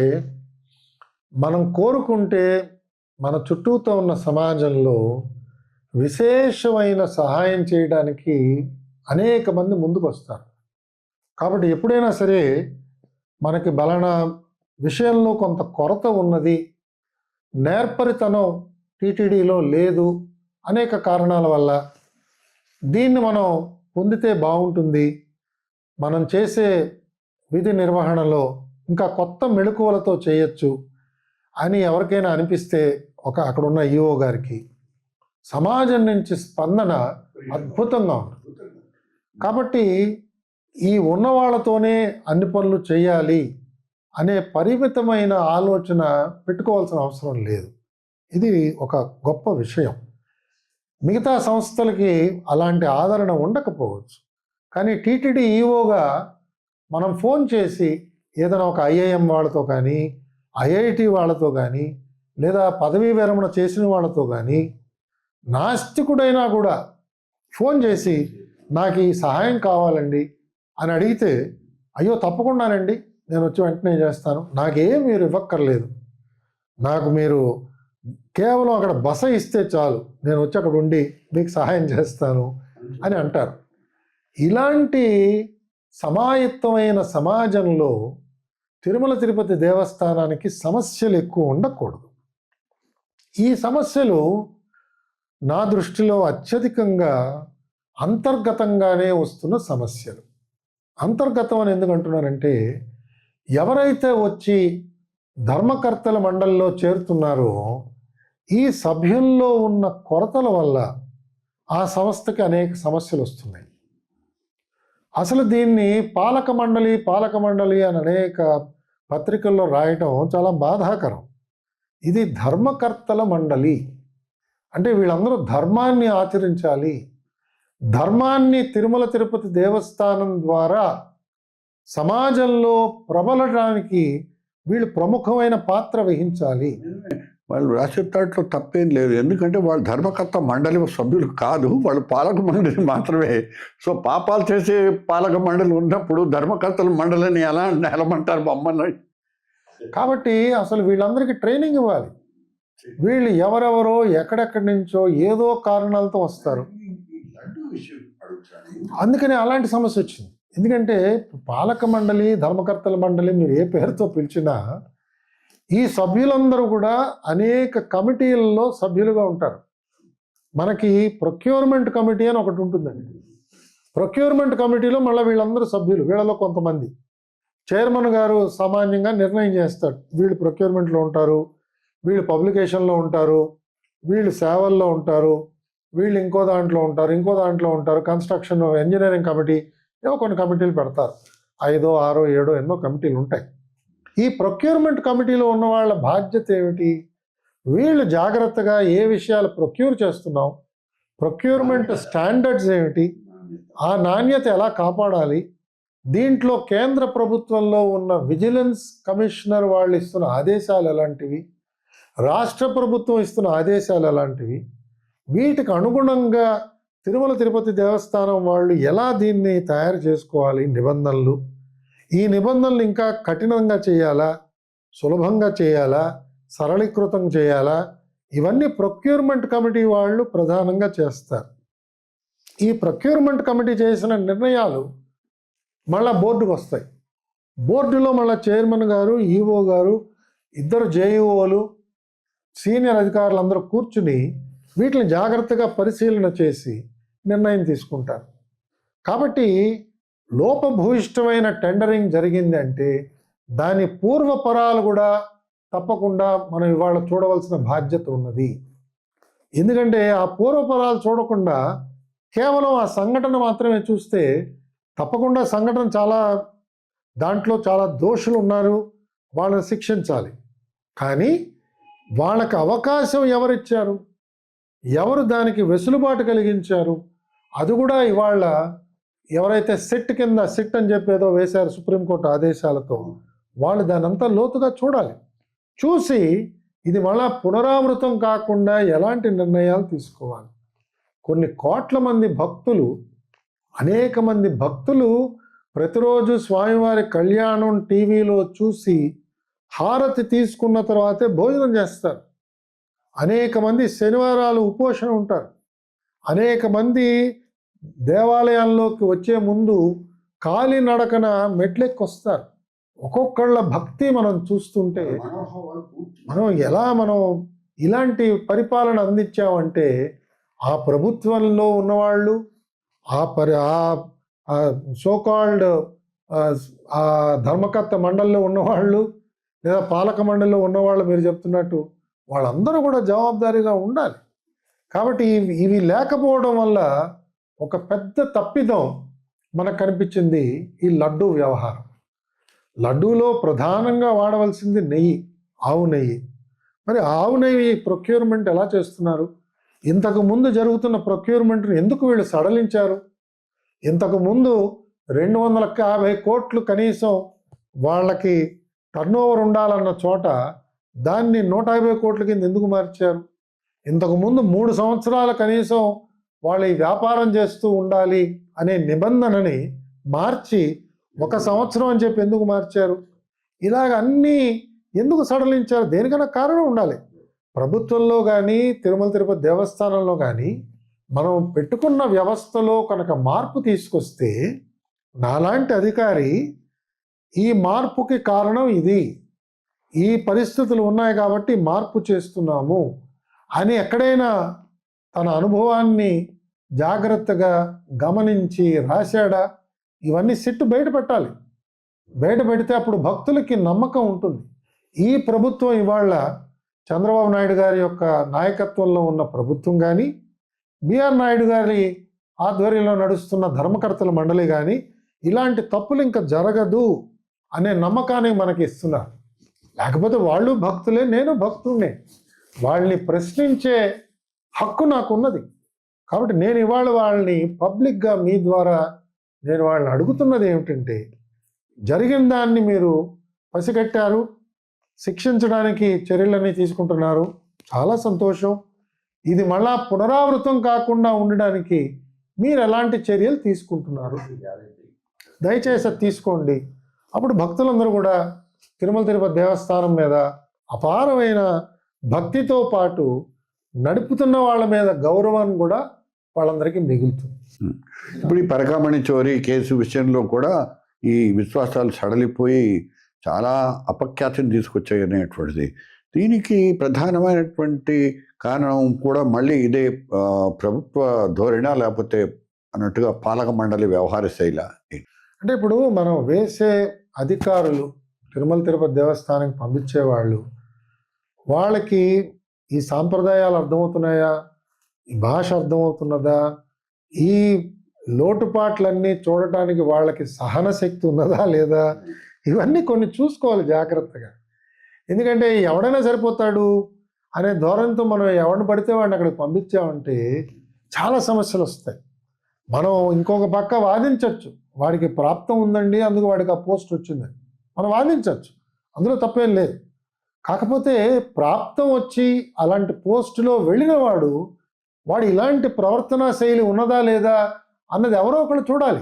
మనం కోరుకుంటే మన చుట్టూతో ఉన్న సమాజంలో విశేషమైన సహాయం చేయడానికి అనేక మంది ముందుకు వస్తారు. కాబట్టి ఎప్పుడైనా సరే మనకి బలానా విషయంలో కొంత కొరత ఉన్నది, నేర్పరితనం టీటీడీలో లేదు, అనేక కారణాల వల్ల దీన్ని మనం పొందితే బాగుంటుంది, మనం చేసే విధి నిర్వహణలో ఇంకా కొత్త మెళకువలతో చేయొచ్చు అని ఎవరికైనా అనిపిస్తే అక్కడ ఉన్న ఈఓ గారికి సమాజం నుంచి స్పందన అద్భుతంగా ఉంటుంది. కాబట్టి ఈ ఉన్న వాళ్ళతోనే అన్ని పనులు చేయాలి అనే పరిమితమైన ఆలోచన పెట్టుకోవాల్సిన అవసరం లేదు. ఇది ఒక గొప్ప విషయం. మిగతా సంస్థలకి అలాంటి ఆదరణ ఉండకపోవచ్చు, కానీ టీటీడీ ఈఓగా మనం ఫోన్ చేసి ఏదైనా ఒక ఐఐఎం వాళ్ళతో కానీ, ఐఐటి వాళ్ళతో కానీ, లేదా పదవీ విరమణ చేసిన వాళ్ళతో కానీ, నాస్తికుడైనా కూడా ఫోన్ చేసి నాకు ఈ సహాయం కావాలండి అని అడిగితే, అయ్యో తప్పకుండానండి, నేను వచ్చి వెంటనే చేస్తాను, నాకేం మీరు ఇవ్వక్కర్లేదు, నాకు మీరు కేవలం అక్కడ బస ఇస్తే చాలు, నేను వచ్చి అక్కడ ఉండి మీకు సహాయం చేస్తాను అని అంటారు. ఇలాంటి సమాయత్తమైన సమాజంలో తిరుమల తిరుపతి దేవస్థానానికి సమస్యలు ఎక్కువ ఉండకూడదు. ఈ సమస్యలు నా దృష్టిలో అత్యధికంగా అంతర్గతంగానే వస్తున్న సమస్యలు. అంతర్గతం అని ఎందుకు అంటున్నానంటే, ఎవరైతే వచ్చి ధర్మకర్తల మండలిలో చేరుతున్నారో ఈ సభ్యుల్లో ఉన్న కొరతల వల్ల ఆ సంస్థకి అనేక సమస్యలు వస్తున్నాయి. అసలు దీన్ని పాలక మండలి అని అనేక పత్రికల్లో రాయటం చాలా బాధాకరం. ఇది ధర్మకర్తల మండలి అంటే వీళ్ళందరూ ధర్మాన్ని ఆచరించాలి, ధర్మాన్ని తిరుమల తిరుపతి దేవస్థానం ద్వారా సమాజంలో ప్రబలడానికి వీళ్ళు ప్రముఖమైన పాత్ర వహించాలి. వాళ్ళు రాసే దాంట్లో తప్పేం లేదు, ఎందుకంటే వాళ్ళు ధర్మకర్త మండలి సభ్యులు కాదు, వాళ్ళు పాలక మండలి మాత్రమే. సో పాపాలు చేసే పాలక మండలి ఉన్నప్పుడు ధర్మకర్తల మండలిని ఎలా నెలమంటారు బొమ్మని? కాబట్టి అసలు వీళ్ళందరికీ ట్రైనింగ్ ఇవ్వాలి. వీళ్ళు ఎవరెవరో ఎక్కడెక్కడి నుంచో ఏదో కారణాలతో వస్తారు, అందుకని అలాంటి సమస్య వచ్చింది. ఎందుకంటే పాలక మండలి, ధర్మకర్తల మండలి మీరు ఏ పేరుతో పిలిచినా ఈ సభ్యులందరూ కూడా అనేక కమిటీలలో సభ్యులుగా ఉంటారు. మనకి ప్రొక్యూర్మెంట్ కమిటీ అని ఒకటి ఉంటుందండి. ప్రొక్యూర్మెంట్ కమిటీలో మళ్ళీ వీళ్ళందరూ సభ్యులు. వీళ్ళలో కొంతమంది చైర్మన్ గారు సామాన్యంగా నిర్ణయం చేస్తాడు, వీళ్ళు ప్రొక్యూర్మెంట్లో ఉంటారు, వీళ్ళు పబ్లికేషన్లో ఉంటారు, వీళ్ళు సేవల్లో ఉంటారు, వీళ్ళు ఇంకో దాంట్లో ఉంటారు, కన్స్ట్రక్షన్ ఇంజనీరింగ్ కమిటీ, ఏవో కొన్ని కమిటీలు పెడతారు. 5, 6, 7 ఎన్నో కమిటీలు ఉంటాయి. ఈ ప్రొక్యూర్మెంట్ కమిటీలో ఉన్న వాళ్ళ బాధ్యత ఏమిటి? వీళ్ళు జాగ్రత్తగా ఏ విషయాలు ప్రొక్యూర్ చేస్తున్నాం, ప్రొక్యూర్మెంట్ స్టాండర్డ్స్ ఏమిటి, ఆ నాణ్యత ఎలా కాపాడాలి, దీంట్లో కేంద్ర ప్రభుత్వంలో ఉన్న విజిలెన్స్ కమిషనర్ వాళ్ళు ఇస్తున్న ఆదేశాలు ఎలాంటివి, రాష్ట్ర ప్రభుత్వం ఇస్తున్న ఆదేశాలు ఎలాంటివి, వీటికి అనుగుణంగా తిరుమల తిరుపతి దేవస్థానం వాళ్ళు ఎలా దీన్ని తయారు చేసుకోవాలి, నిబంధనలు, ఈ నిబంధనలు ఇంకా కఠినంగా చేయాలా, సులభంగా చేయాలా, సరళీకృతం చేయాలా, ఇవన్నీ ప్రొక్యూర్మెంట్ కమిటీ వాళ్ళు ప్రధానంగా చేస్తారు. ఈ ప్రొక్యూర్మెంట్ కమిటీ చేసిన నిర్ణయాలు మళ్ళా బోర్డుకు వస్తాయి. బోర్డులో మళ్ళీ చైర్మన్ గారు, ఈఓ గారు, 2 జేఈఓలు, సీనియర్ అధికారులు అందరూ కూర్చుని వీటిని జాగ్రత్తగా పరిశీలన చేసి నిర్ణయం తీసుకుంటారు. కాబట్టి లోపభూయిష్టమైన టెండరింగ్ జరిగింది అంటే దాని పూర్వపరాలు కూడా తప్పకుండా మనం ఇవాళ చూడవలసిన బాధ్యత ఉన్నది. ఎందుకంటే ఆ పూర్వపరాలు చూడకుండా కేవలం ఆ సంఘటన మాత్రమే చూస్తే తప్పకుండా సంఘటన దాంట్లో చాలా దోషులు ఉన్నారు, వాళ్ళని శిక్షించాలి. కానీ వాళ్ళకి అవకాశం ఎవరిచ్చారు, ఎవరు దానికి వెసులుబాటు కలిగించారు, అది కూడా ఇవాళ ఎవరైతే సిట్ కింద సిట్ అని చెప్పేదో వేశారు సుప్రీంకోర్టు ఆదేశాలతో, వాళ్ళు దాని అంతా లోతుగా చూడాలి. చూసి ఇది మళ్ళా పునరావృతం కాకుండా ఎలాంటి నిర్ణయాలు తీసుకోవాలి. కొన్ని కోట్ల మంది భక్తులు, అనేక మంది భక్తులు ప్రతిరోజు స్వామివారి కళ్యాణం టీవీలో చూసి హారతి తీసుకున్న తర్వాతే భోజనం చేస్తారు. అనేక మంది శనివారాలు ఉపోషణ ఉంటారు. అనేక మంది దేవాలయాల్లోకి వచ్చే ముందు కాలినడకన మెట్లెక్కొస్తారు. ఒక్కొక్కళ్ళ భక్తి మనం చూస్తుంటే మనం ఇలాంటి పరిపాలన అందించామంటే ఆ ప్రభుత్వంలో ఉన్నవాళ్ళు, ఆ సోకాల్డ్ ఆ ధర్మకర్త మండలిలో ఉన్నవాళ్ళు, లేదా పాలక మండలిలో ఉన్నవాళ్ళు మీరు చెప్తున్నట్టు వాళ్ళందరూ కూడా జవాబుదారీగా ఉండాలి. కాబట్టి ఇవి లేకపోవడం వల్ల ఒక పెద్ద తప్పిదం మనకు కనిపించింది ఈ లడ్డూ వ్యవహారం. లడ్డూలో ప్రధానంగా వాడవలసింది నెయ్యి, ఆవు నెయ్యి. మరి ఆవు నెయ్యి ప్రొక్యూర్మెంట్ ఎలా చేస్తున్నారు? ఇంతకు ముందు జరుగుతున్న ప్రొక్యూర్మెంట్ను ఎందుకు వీళ్ళు సడలించారు? ఇంతకు ముందు 250 కోట్లు కనీసం వాళ్ళకి టర్నోవర్ ఉండాలన్న చోట దాన్ని 150 కోట్ల కింద ఎందుకు మార్చారు? ఇంతకుముందు 3 సంవత్సరాల కనీసం వాళ్ళు ఈ వ్యాపారం చేస్తూ ఉండాలి అనే నిబంధనని మార్చి 1 సంవత్సరం అని చెప్పి ఎందుకు మార్చారు? ఇలాగ అన్నీ ఎందుకు సడలించారు? దేనికైనా కారణం ఉండాలి. ప్రభుత్వంలో కానీ తిరుమల తిరుపతి దేవస్థానంలో కానీ మనం పెట్టుకున్న వ్యవస్థలో కనుక మార్పు తీసుకొస్తే, నాలాంటి అధికారి ఈ మార్పుకి కారణం ఇది, ఈ పరిస్థితులు ఉన్నాయి కాబట్టి మార్పు చేస్తున్నాము అని ఎక్కడైనా తన అనుభవాన్ని జాగ్రత్తగా గమనించి రాశాడా? ఇవన్నీ సిట్టు బయట పెట్టాలి. బయట పెడితే అప్పుడు భక్తులకి నమ్మకం ఉంటుంది. ఈ ప్రభుత్వం ఇవాళ చంద్రబాబు నాయుడు గారి యొక్క నాయకత్వంలో ఉన్న ప్రభుత్వం కానీ, బిఆర్ నాయుడు గారి ఆధ్వర్యంలో నడుస్తున్న ధర్మకర్తల మండలి కానీ ఇలాంటి తప్పులు ఇంకా జరగదు అనే నమ్మకాన్ని మనకి ఇస్తున్నారు. లేకపోతే వాళ్ళు భక్తులే, నేను భక్తుడినే. వాళ్ళని ప్రశ్నించే హక్కు నాకున్నది. కాబట్టి నేను ఇవాళ వాళ్ళని పబ్లిక్గా మీ ద్వారా నేను వాళ్ళని అడుగుతున్నది ఏమిటంటే, జరిగిన దాన్ని మీరు పసిగట్టారు, శిక్షించడానికి చర్యలన్నీ తీసుకుంటున్నారు, చాలా సంతోషం. ఇది మళ్ళా పునరావృతం కాకుండా ఉండడానికి మీరు ఎలాంటి చర్యలు తీసుకుంటున్నారు? దయచేసి తీసుకోండి. అప్పుడు భక్తులందరూ కూడా తిరుమల తిరుపతి దేవస్థానం మీద అపారమైన భక్తితో పాటు నడుపుతున్న వాళ్ళ మీద గౌరవం కూడా వాళ్ళందరికీ మిగులుతుంది. ఇప్పుడు ఈ పరకామణి చోరీ కేసు విషయంలో కూడా ఈ విశ్వాసాలు సడలిపోయి చాలా అపఖ్యాతిని తీసుకొచ్చాయి అనేటువంటిది. దీనికి ప్రధానమైనటువంటి కారణం కూడా మళ్ళీ ఇదే ప్రభుత్వ ధోరణి, లేకపోతే అన్నట్టుగా పాలక మండలి వ్యవహార శైలి. అంటే ఇప్పుడు మనం వేసే అధికారులు, తిరుమల తిరుపతి దేవస్థానానికి పంపించేవాళ్ళు, వాళ్ళకి ఈ సాంప్రదాయాలు అర్థమవుతున్నాయా? ఈ భాష అర్థమవుతున్నదా? ఈ లోటుపాట్లన్నీ చూడటానికి వాళ్ళకి సహన శక్తి ఉన్నదా లేదా? ఇవన్నీ కొన్ని చూసుకోవాలి జాగ్రత్తగా. ఎందుకంటే ఎవడైనా సరిపోతాడు అనే ధోరణితో మనం ఎవరిని పడితే వాడిని అక్కడికి పంపించామంటే చాలా సమస్యలు వస్తాయి. మనం ఇంకొక పక్క వాదించవచ్చు, వాడికి ప్రాప్తం ఉందండి అందుకు వాడికి ఆ పోస్ట్ వచ్చిందని మనం వాదించవచ్చు, అందులో తప్పేం లేదు. కాకపోతే ప్రాప్తం వచ్చి అలాంటి పోస్టులో వెళ్ళిన వాడు ఇలాంటి ప్రవర్తనా శైలి ఉన్నదా లేదా అన్నది ఎవరో ఒకళ్ళు చూడాలి.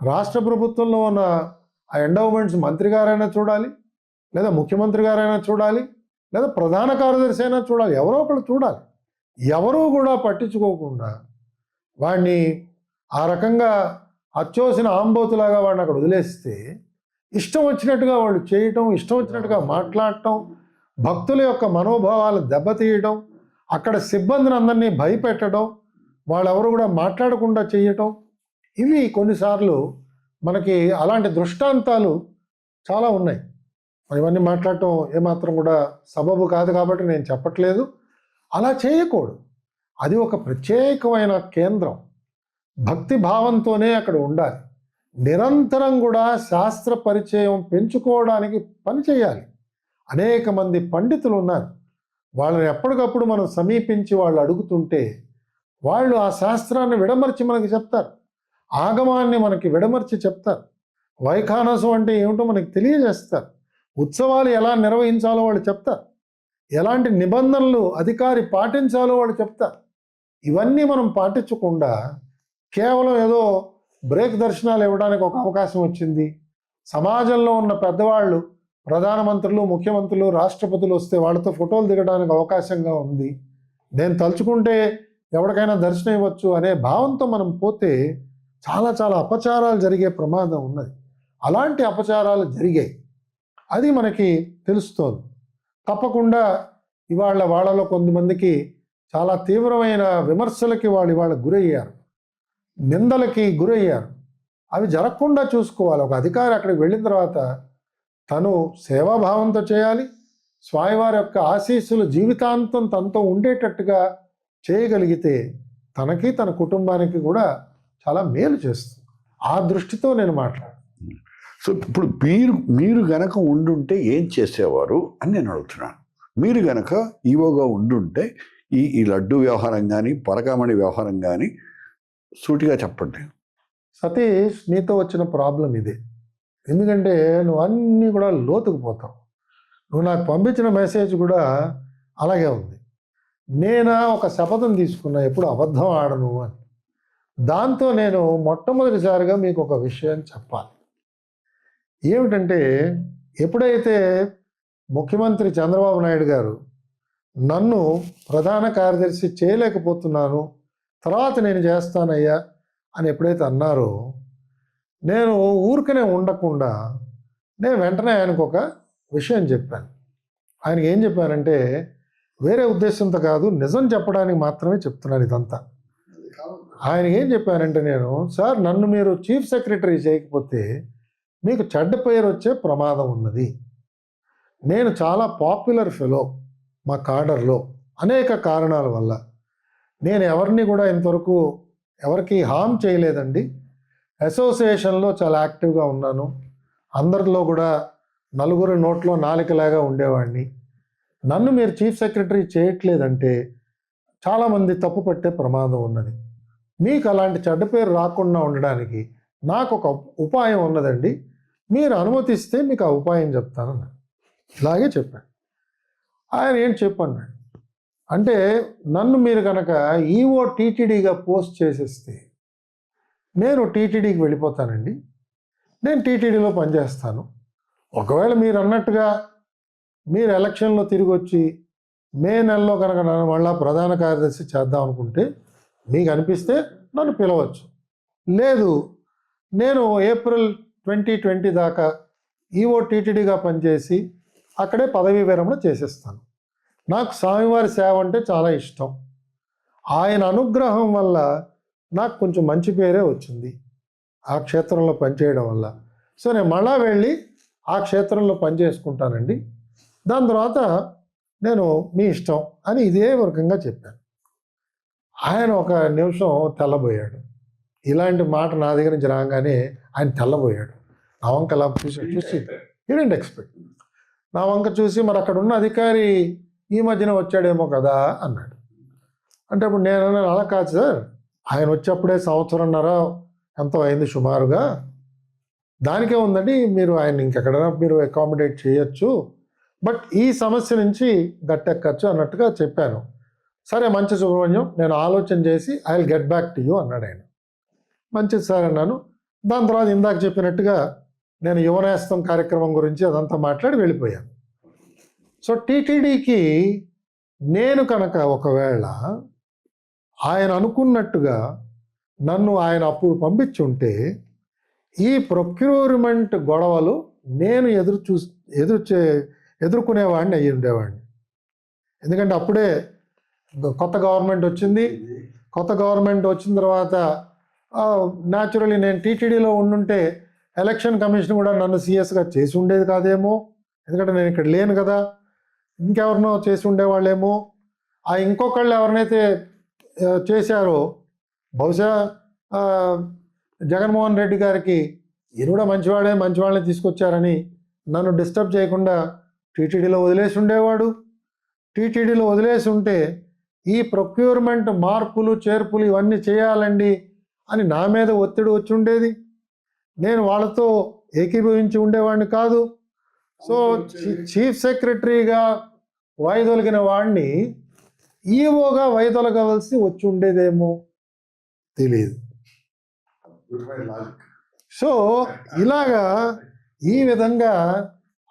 రాష్ట్ర ప్రభుత్వంలో ఉన్న ఆ ఎండోమెంట్స్ మంత్రి గారైనా చూడాలి, లేదా ముఖ్యమంత్రి గారైనా చూడాలి, లేదా ప్రధాన కార్యదర్శి అయినా చూడాలి, ఎవరో ఒకళ్ళు చూడాలి. ఎవరూ కూడా పట్టించుకోకుండా వాడిని ఆ రకంగా అచ్చోసిన ఆంబోతులాగా వాడిని అక్కడ వదిలేస్తే ఇష్టం వచ్చినట్టుగా వాళ్ళు చేయటం, ఇష్టం వచ్చినట్టుగా మాట్లాడటం, భక్తుల యొక్క మనోభావాలు దెబ్బతీయటం, అక్కడ సిబ్బందిని అందరినీ భయపెట్టడం, వాళ్ళెవరు కూడా మాట్లాడకుండా చేయటం, ఇవి కొన్నిసార్లు మనకి అలాంటి దృష్టాంతాలు చాలా ఉన్నాయి. ఇవన్నీ మాట్లాడటం ఏమాత్రం కూడా సబబు కాదు కాబట్టి నేను చెప్పట్లేదు. అలా చేయకూడదు. అది ఒక ప్రత్యేకమైన కేంద్రం, భక్తి భావంతోనే అక్కడ ఉండాలి. నిరంతరం కూడా శాస్త్ర పరిచయం పెంచుకోవడానికి పని చేయాలి. అనేక మంది పండితులు ఉన్నారు, వాళ్ళని ఎప్పటికప్పుడు మనం సమీపించి వాళ్ళు అడుగుతుంటే వాళ్ళు ఆ శాస్త్రాన్ని విడమర్చి మనకి చెప్తారు, ఆగమాన్ని మనకి విడమర్చి చెప్తారు, వైఖానసం అంటే ఏమిటో మనకి తెలియజేస్తారు, ఉత్సవాలు ఎలా నిర్వహించాలో వాళ్ళు చెప్తారు, ఎలాంటి నిబంధనలు అధికారి పాటించాలో వాళ్ళు చెప్తారు. ఇవన్నీ మనం పాటించకుండా కేవలం ఏదో బ్రేక్ దర్శనాలు ఇవ్వడానికి ఒక అవకాశం వచ్చింది, సమాజంలో ఉన్న పెద్దవాళ్ళు ప్రధానమంత్రులు, ముఖ్యమంత్రులు, రాష్ట్రపతులు వస్తే వాళ్ళతో ఫోటోలు దిగడానికి అవకాశంగా ఉంది, నేను తలుచుకుంటే ఎవరికైనా దర్శనం ఇవ్వచ్చు అనే భావంతో మనం పోతే చాలా చాలా అపచారాలు జరిగే ప్రమాదం ఉన్నది. అలాంటి అపచారాలు జరిగాయి, అది మనకి తెలుస్తోంది. తప్పకుండా ఇవాళ వాళ్ళలో కొంతమందికి చాలా తీవ్రమైన విమర్శలకి వాళ్ళు ఇవాళ గురయ్యారు, నిందలకి గురయ్యారు. అవి జరగకుండా చూసుకోవాలి. ఒక అధికారి అక్కడికి వెళ్ళిన తర్వాత తను సేవాభావంతో చేయాలి. స్వామివారి యొక్క ఆశీస్సులు జీవితాంతం తనతో ఉండేటట్టుగా చేయగలిగితే తనకి తన కుటుంబానికి కూడా చాలా మేలు చేస్తుంది. ఆ దృష్టితో నేను మాట్లాడాను. సో ఇప్పుడు మీరు గనక ఉండుంటే ఏం చేసేవారు అని నేను అడుగుతున్నాను. మీరు గనక ఈవోగా ఉండుంటే ఈ లడ్డు వ్యవహారం కానీ పరకామణి వ్యవహారం కానీ సూటిగా చెప్పండి. సతీష్, నీతో వచ్చిన ప్రాబ్లం ఇదే. ఎందుకంటే నువ్వు అన్నీ కూడా లోతుకు పోతావు. నువ్వు నాకు పంపించిన మెసేజ్ కూడా అలాగే ఉంది. నేనా ఒక శపథం తీసుకున్నా, ఎప్పుడు అబద్ధం ఆడను అని. దాంతో నేను మొట్టమొదటిసారిగా మీకు ఒక విషయం చెప్పాలి. ఏమిటంటే, ఎప్పుడైతే ముఖ్యమంత్రి చంద్రబాబు నాయుడు గారు నన్ను ప్రధాన కార్యదర్శి చేయలేకపోతున్నాను, తర్వాత నేను చేస్తానయ్యా అని ఎప్పుడైతే అన్నారో, నేను ఊరికనే ఉండకుండా నేను వెంటనే ఆయనకు ఒక విషయం చెప్పాను. ఆయనకి ఏం చెప్పానంటే, వేరే ఉద్దేశంతో కాదు, నిజం చెప్పడానికి మాత్రమే చెప్తున్నాను ఇదంతా. ఆయనకి ఏం చెప్పానంటే, నేను సార్, నన్ను మీరు చీఫ్ సెక్రటరీ చేయకపోతే మీకు చెడ్డ పేరు వచ్చే ప్రమాదం ఉన్నది. నేను చాలా పాపులర్ ఫెలో మా కాడర్లో, అనేక కారణాల వల్ల. నేను ఎవరిని కూడా ఇంతవరకు ఎవరికి హామ్ చేయలేదండి. అసోసియేషన్లో చాలా యాక్టివ్గా ఉన్నాను. అందరిలో కూడా నలుగురు నోట్లో నాలికలాగా ఉండేవాడిని. నన్ను మీరు చీఫ్ సెక్రటరీ చేయట్లేదంటే చాలామంది తప్పు పట్టే ప్రమాదం ఉన్నది. మీకు అలాంటి చెడ్డ పేరు రాకుండా ఉండడానికి నాకు ఒక ఉపాయం ఉన్నదండి. మీరు అనుమతిస్తే మీకు ఆ ఉపాయం చెప్తాను. ఇలాగే చెప్పాను. ఆయన ఏం చెప్పన్నాడు అంటే, నన్ను మీరు కనుక ఈఓ టీటీడీగా పోస్ట్ చేసేస్తే నేను టీటీడీకి వెళ్ళిపోతానండి. నేను టీటీడీలో పనిచేస్తాను. ఒకవేళ మీరు అన్నట్టుగా మీరు ఎలక్షన్లో తిరిగి వచ్చి మే నెలలో కనుక నన్ను మళ్ళా ప్రధాన కార్యదర్శి చేద్దాం అనుకుంటే మీకు అనిపిస్తే నన్ను పిలవచ్చు. లేదు, నేను ఏప్రిల్ 2020 దాకా ఈఓ టీటీడీగా పనిచేసి అక్కడే పదవీ విరమణ చేసేస్తాను. నాకు స్వామివారి సేవ అంటే చాలా ఇష్టం. ఆయన అనుగ్రహం వల్ల నాకు కొంచెం మంచి పేరే వచ్చింది ఆ క్షేత్రంలో పనిచేయడం వల్ల. సో నేను మళ్ళా వెళ్ళి ఆ క్షేత్రంలో పనిచేసుకుంటానండి. దాని తర్వాత నేను మీ ఇష్టం అని ఇదే వర్గంగా చెప్పాను. ఆయన ఒక నిమిషం తెల్లబోయాడు. ఇలాంటి మాట నా దగ్గర నుంచి రాగానే ఆయన తెల్లబోయాడు. నా వంక అలా చూసి యూడెంట్ ఎక్స్పెక్ట్. నా వంక చూసి, మరి అక్కడ ఉన్న అధికారి ఈ మధ్యన వచ్చాడేమో కదా అన్నాడు. అంటే అప్పుడు నేను అన్నాను, అలా కాదు సార్, ఆయన వచ్చేప్పుడే సంవత్సరంన్నర ఎంతో అయింది సుమారుగా. దానికే ఉందండి, మీరు ఆయన ఇంకెక్కడైనా మీరు అకామిడేట్ చేయొచ్చు, బట్ ఈ సమస్య నుంచి గట్టెక్కచ్చు అన్నట్టుగా చెప్పాను. సరే, మంచి సుబ్రహ్మణ్యం, నేను ఆలోచన చేసి I will get back to you అన్నాడు ఆయన. మంచిది సార్ అన్నాను. దాని తర్వాత ఇందాక చెప్పినట్టుగా నేను యువనేస్తం కార్యక్రమం గురించి అదంతా మాట్లాడి వెళ్ళిపోయాను. సో టీటీడీకి నేను కనుక ఒకవేళ ఆయన అనుకున్నట్టుగా నన్ను ఆయన అప్పుడు పంపించుంటే ఈ ప్రొక్యూర్మెంట్ గొడవలు నేను ఎదుర్కొనేవాడిని అయ్యి ఉండేవాడిని. ఎందుకంటే అప్పుడే కొత్త గవర్నమెంట్ వచ్చింది. కొత్త గవర్నమెంట్ వచ్చిన తర్వాత న్యాచురల్లీ నేను టీటీడీలో ఉండుంటే ఎలక్షన్ కమిషన్ కూడా నన్ను సీఎస్గా చేసి ఉండేది కాదేమో. ఎందుకంటే నేను ఇక్కడ లేను కదా, ఇంకెవరినో చేసి ఉండేవాళ్ళేమో. ఆ ఇంకొకళ్ళు ఎవరినైతే చేశారో బహుశా జగన్మోహన్ రెడ్డి గారికి ఈయన కూడా మంచివాళ్ళని తీసుకొచ్చారని నన్ను డిస్టర్బ్ చేయకుండా టీటీడీలో వదిలేసి ఉండేవాడు. టీటీడీలో వదిలేసి ఉంటే ఈ ప్రొక్యూర్మెంట్ మార్పులు చేర్పులు ఇవన్నీ చేయాలండి అని నా మీద ఒత్తిడి వచ్చి ఉండేది. నేను వాళ్ళతో ఏకీభవించి ఉండేవాడిని కాదు. సో చీఫ్ సెక్రటరీగా వైదొలిగిన వాడిని ఈఓగా వైదొలగవలసి వచ్చి ఉండేదేమో తెలియదు. సో ఇలాగా ఈ విధంగా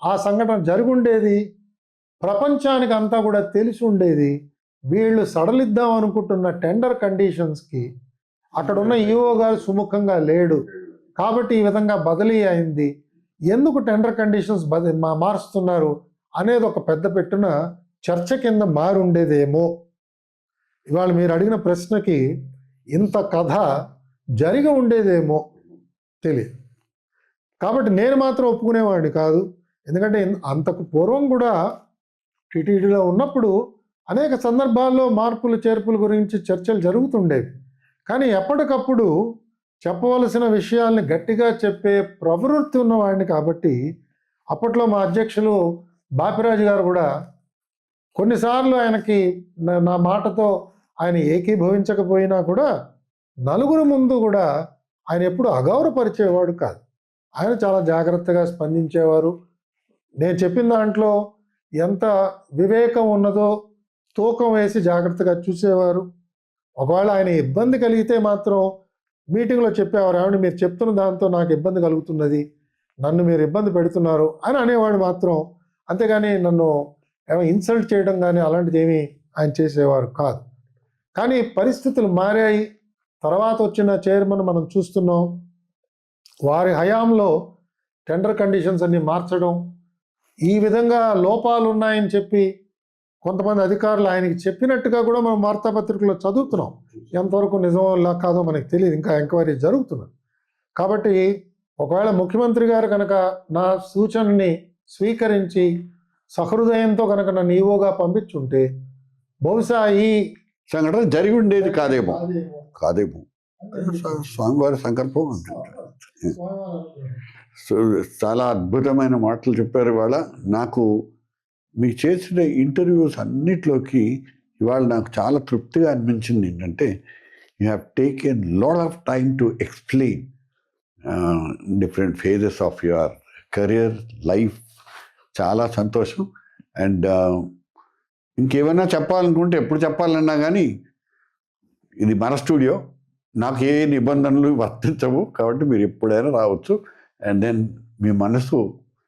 ఆ సంఘటన జరుగుండేది. ప్రపంచానికి అంతా కూడా తెలిసి ఉండేది. వీళ్ళు సడలిద్దాం అనుకుంటున్న టెండర్ కండిషన్స్కి అక్కడ ఉన్న ఈఓ గారు సుముఖంగా లేడు కాబట్టి ఈ విధంగా బదిలీ అయింది, ఎందుకు టెండర్ కండిషన్స్ మారుస్తున్నారు అనేది ఒక పెద్ద పెట్టున చర్చ కింద మారి ఉండేదేమో. ఇవాళ మీరు అడిగిన ప్రశ్నకి ఇంత కథ జరిగి ఉండేదేమో తెలియదు. కాబట్టి నేను మాత్రం ఒప్పుకునేవాడిని కాదు. ఎందుకంటే అంతకు పూర్వం కూడా టీటీడీలో ఉన్నప్పుడు అనేక సందర్భాల్లో మార్పులు చేర్పుల గురించి చర్చలు జరుగుతుండేవి. కానీ ఎప్పటికప్పుడు చెప్పవలసిన విషయాల్ని గట్టిగా చెప్పే ప్రవృత్తి ఉన్నవాడిని కాబట్టి అప్పట్లో మా అధ్యక్షులు బాపిరాజు గారు కూడా కొన్నిసార్లు ఆయనకి నా మాటతో ఆయన ఏకీభవించకపోయినా కూడా నలుగురు ముందు కూడా ఆయన ఎప్పుడు అగౌరవపరిచేవాడు కాదు. ఆయన చాలా జాగ్రత్తగా స్పందించేవారు. నేను చెప్పిన దాంట్లో ఎంత వివేకం ఉన్నదో తూకం వేసి జాగ్రత్తగా చూసేవారు. ఒకవేళ ఆయన ఇబ్బంది కలిగితే మాత్రం మీటింగ్లో చెప్పేవారు, ఏమంటే మీరు చెప్తున్న దాంతో నాకు ఇబ్బంది కలుగుతున్నది, నన్ను మీరు ఇబ్బంది పెడుతున్నారు అని అనేవాడు మాత్రం. అంతేగాని నన్ను ఏమో ఇన్సల్ట్ చేయడం కానీ అలాంటిది ఏమీ ఆయన చేసేవారు కాదు. కానీ పరిస్థితులు మారాయి. తర్వాత వచ్చిన చైర్మన్ మనం చూస్తున్నాం, వారి హయాంలో టెండర్ కండిషన్స్ అన్ని మార్చడం, ఈ విధంగా లోపాలు ఉన్నాయని చెప్పి కొంతమంది అధికారులు ఆయనకి చెప్పినట్టుగా కూడా మనం వార్తాపత్రికలో చదువుతున్నాం. ఎంతవరకు నిజమో కాదో మనకి తెలియదు, ఇంకా ఎంక్వైరీ జరుగుతున్నది. కాబట్టి ఒకవేళ ముఖ్యమంత్రి గారు కనుక నా సూచనని స్వీకరించి సహృదయంతో కనుక నన్ను ఈవోగా పంపించుంటే బహుశా ఈ సంఘటన జరిగి ఉండేది కాదేమో. స్వామివారి సంకల్పం ఉంటుంది. సో చాలా అద్భుతమైన మాటలు చెప్పారు ఇవాళ. నాకు మీకు చేసిన ఇంటర్వ్యూస్ అన్నిట్లోకి ఇవాళ నాకు చాలా తృప్తిగా అనిపించింది ఏంటంటే, you have taken lot of time to explain different phases of your career life. చాలా సంతోషం. అండ్ ఇంకేమైనా చెప్పాలనుకుంటే ఎప్పుడు చెప్పాలన్నా కానీ ఇది మన స్టూడియో, నాకు ఏ నిబంధనలు వర్తించవు కాబట్టి మీరు ఎప్పుడైనా రావచ్చు. అండ్ దెన్ మీ మనసు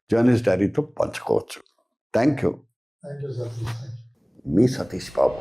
జర్నలిస్ట్ డైరీతో పంచుకోవచ్చు. Thank you. Thank you sir. Me Satish Babu.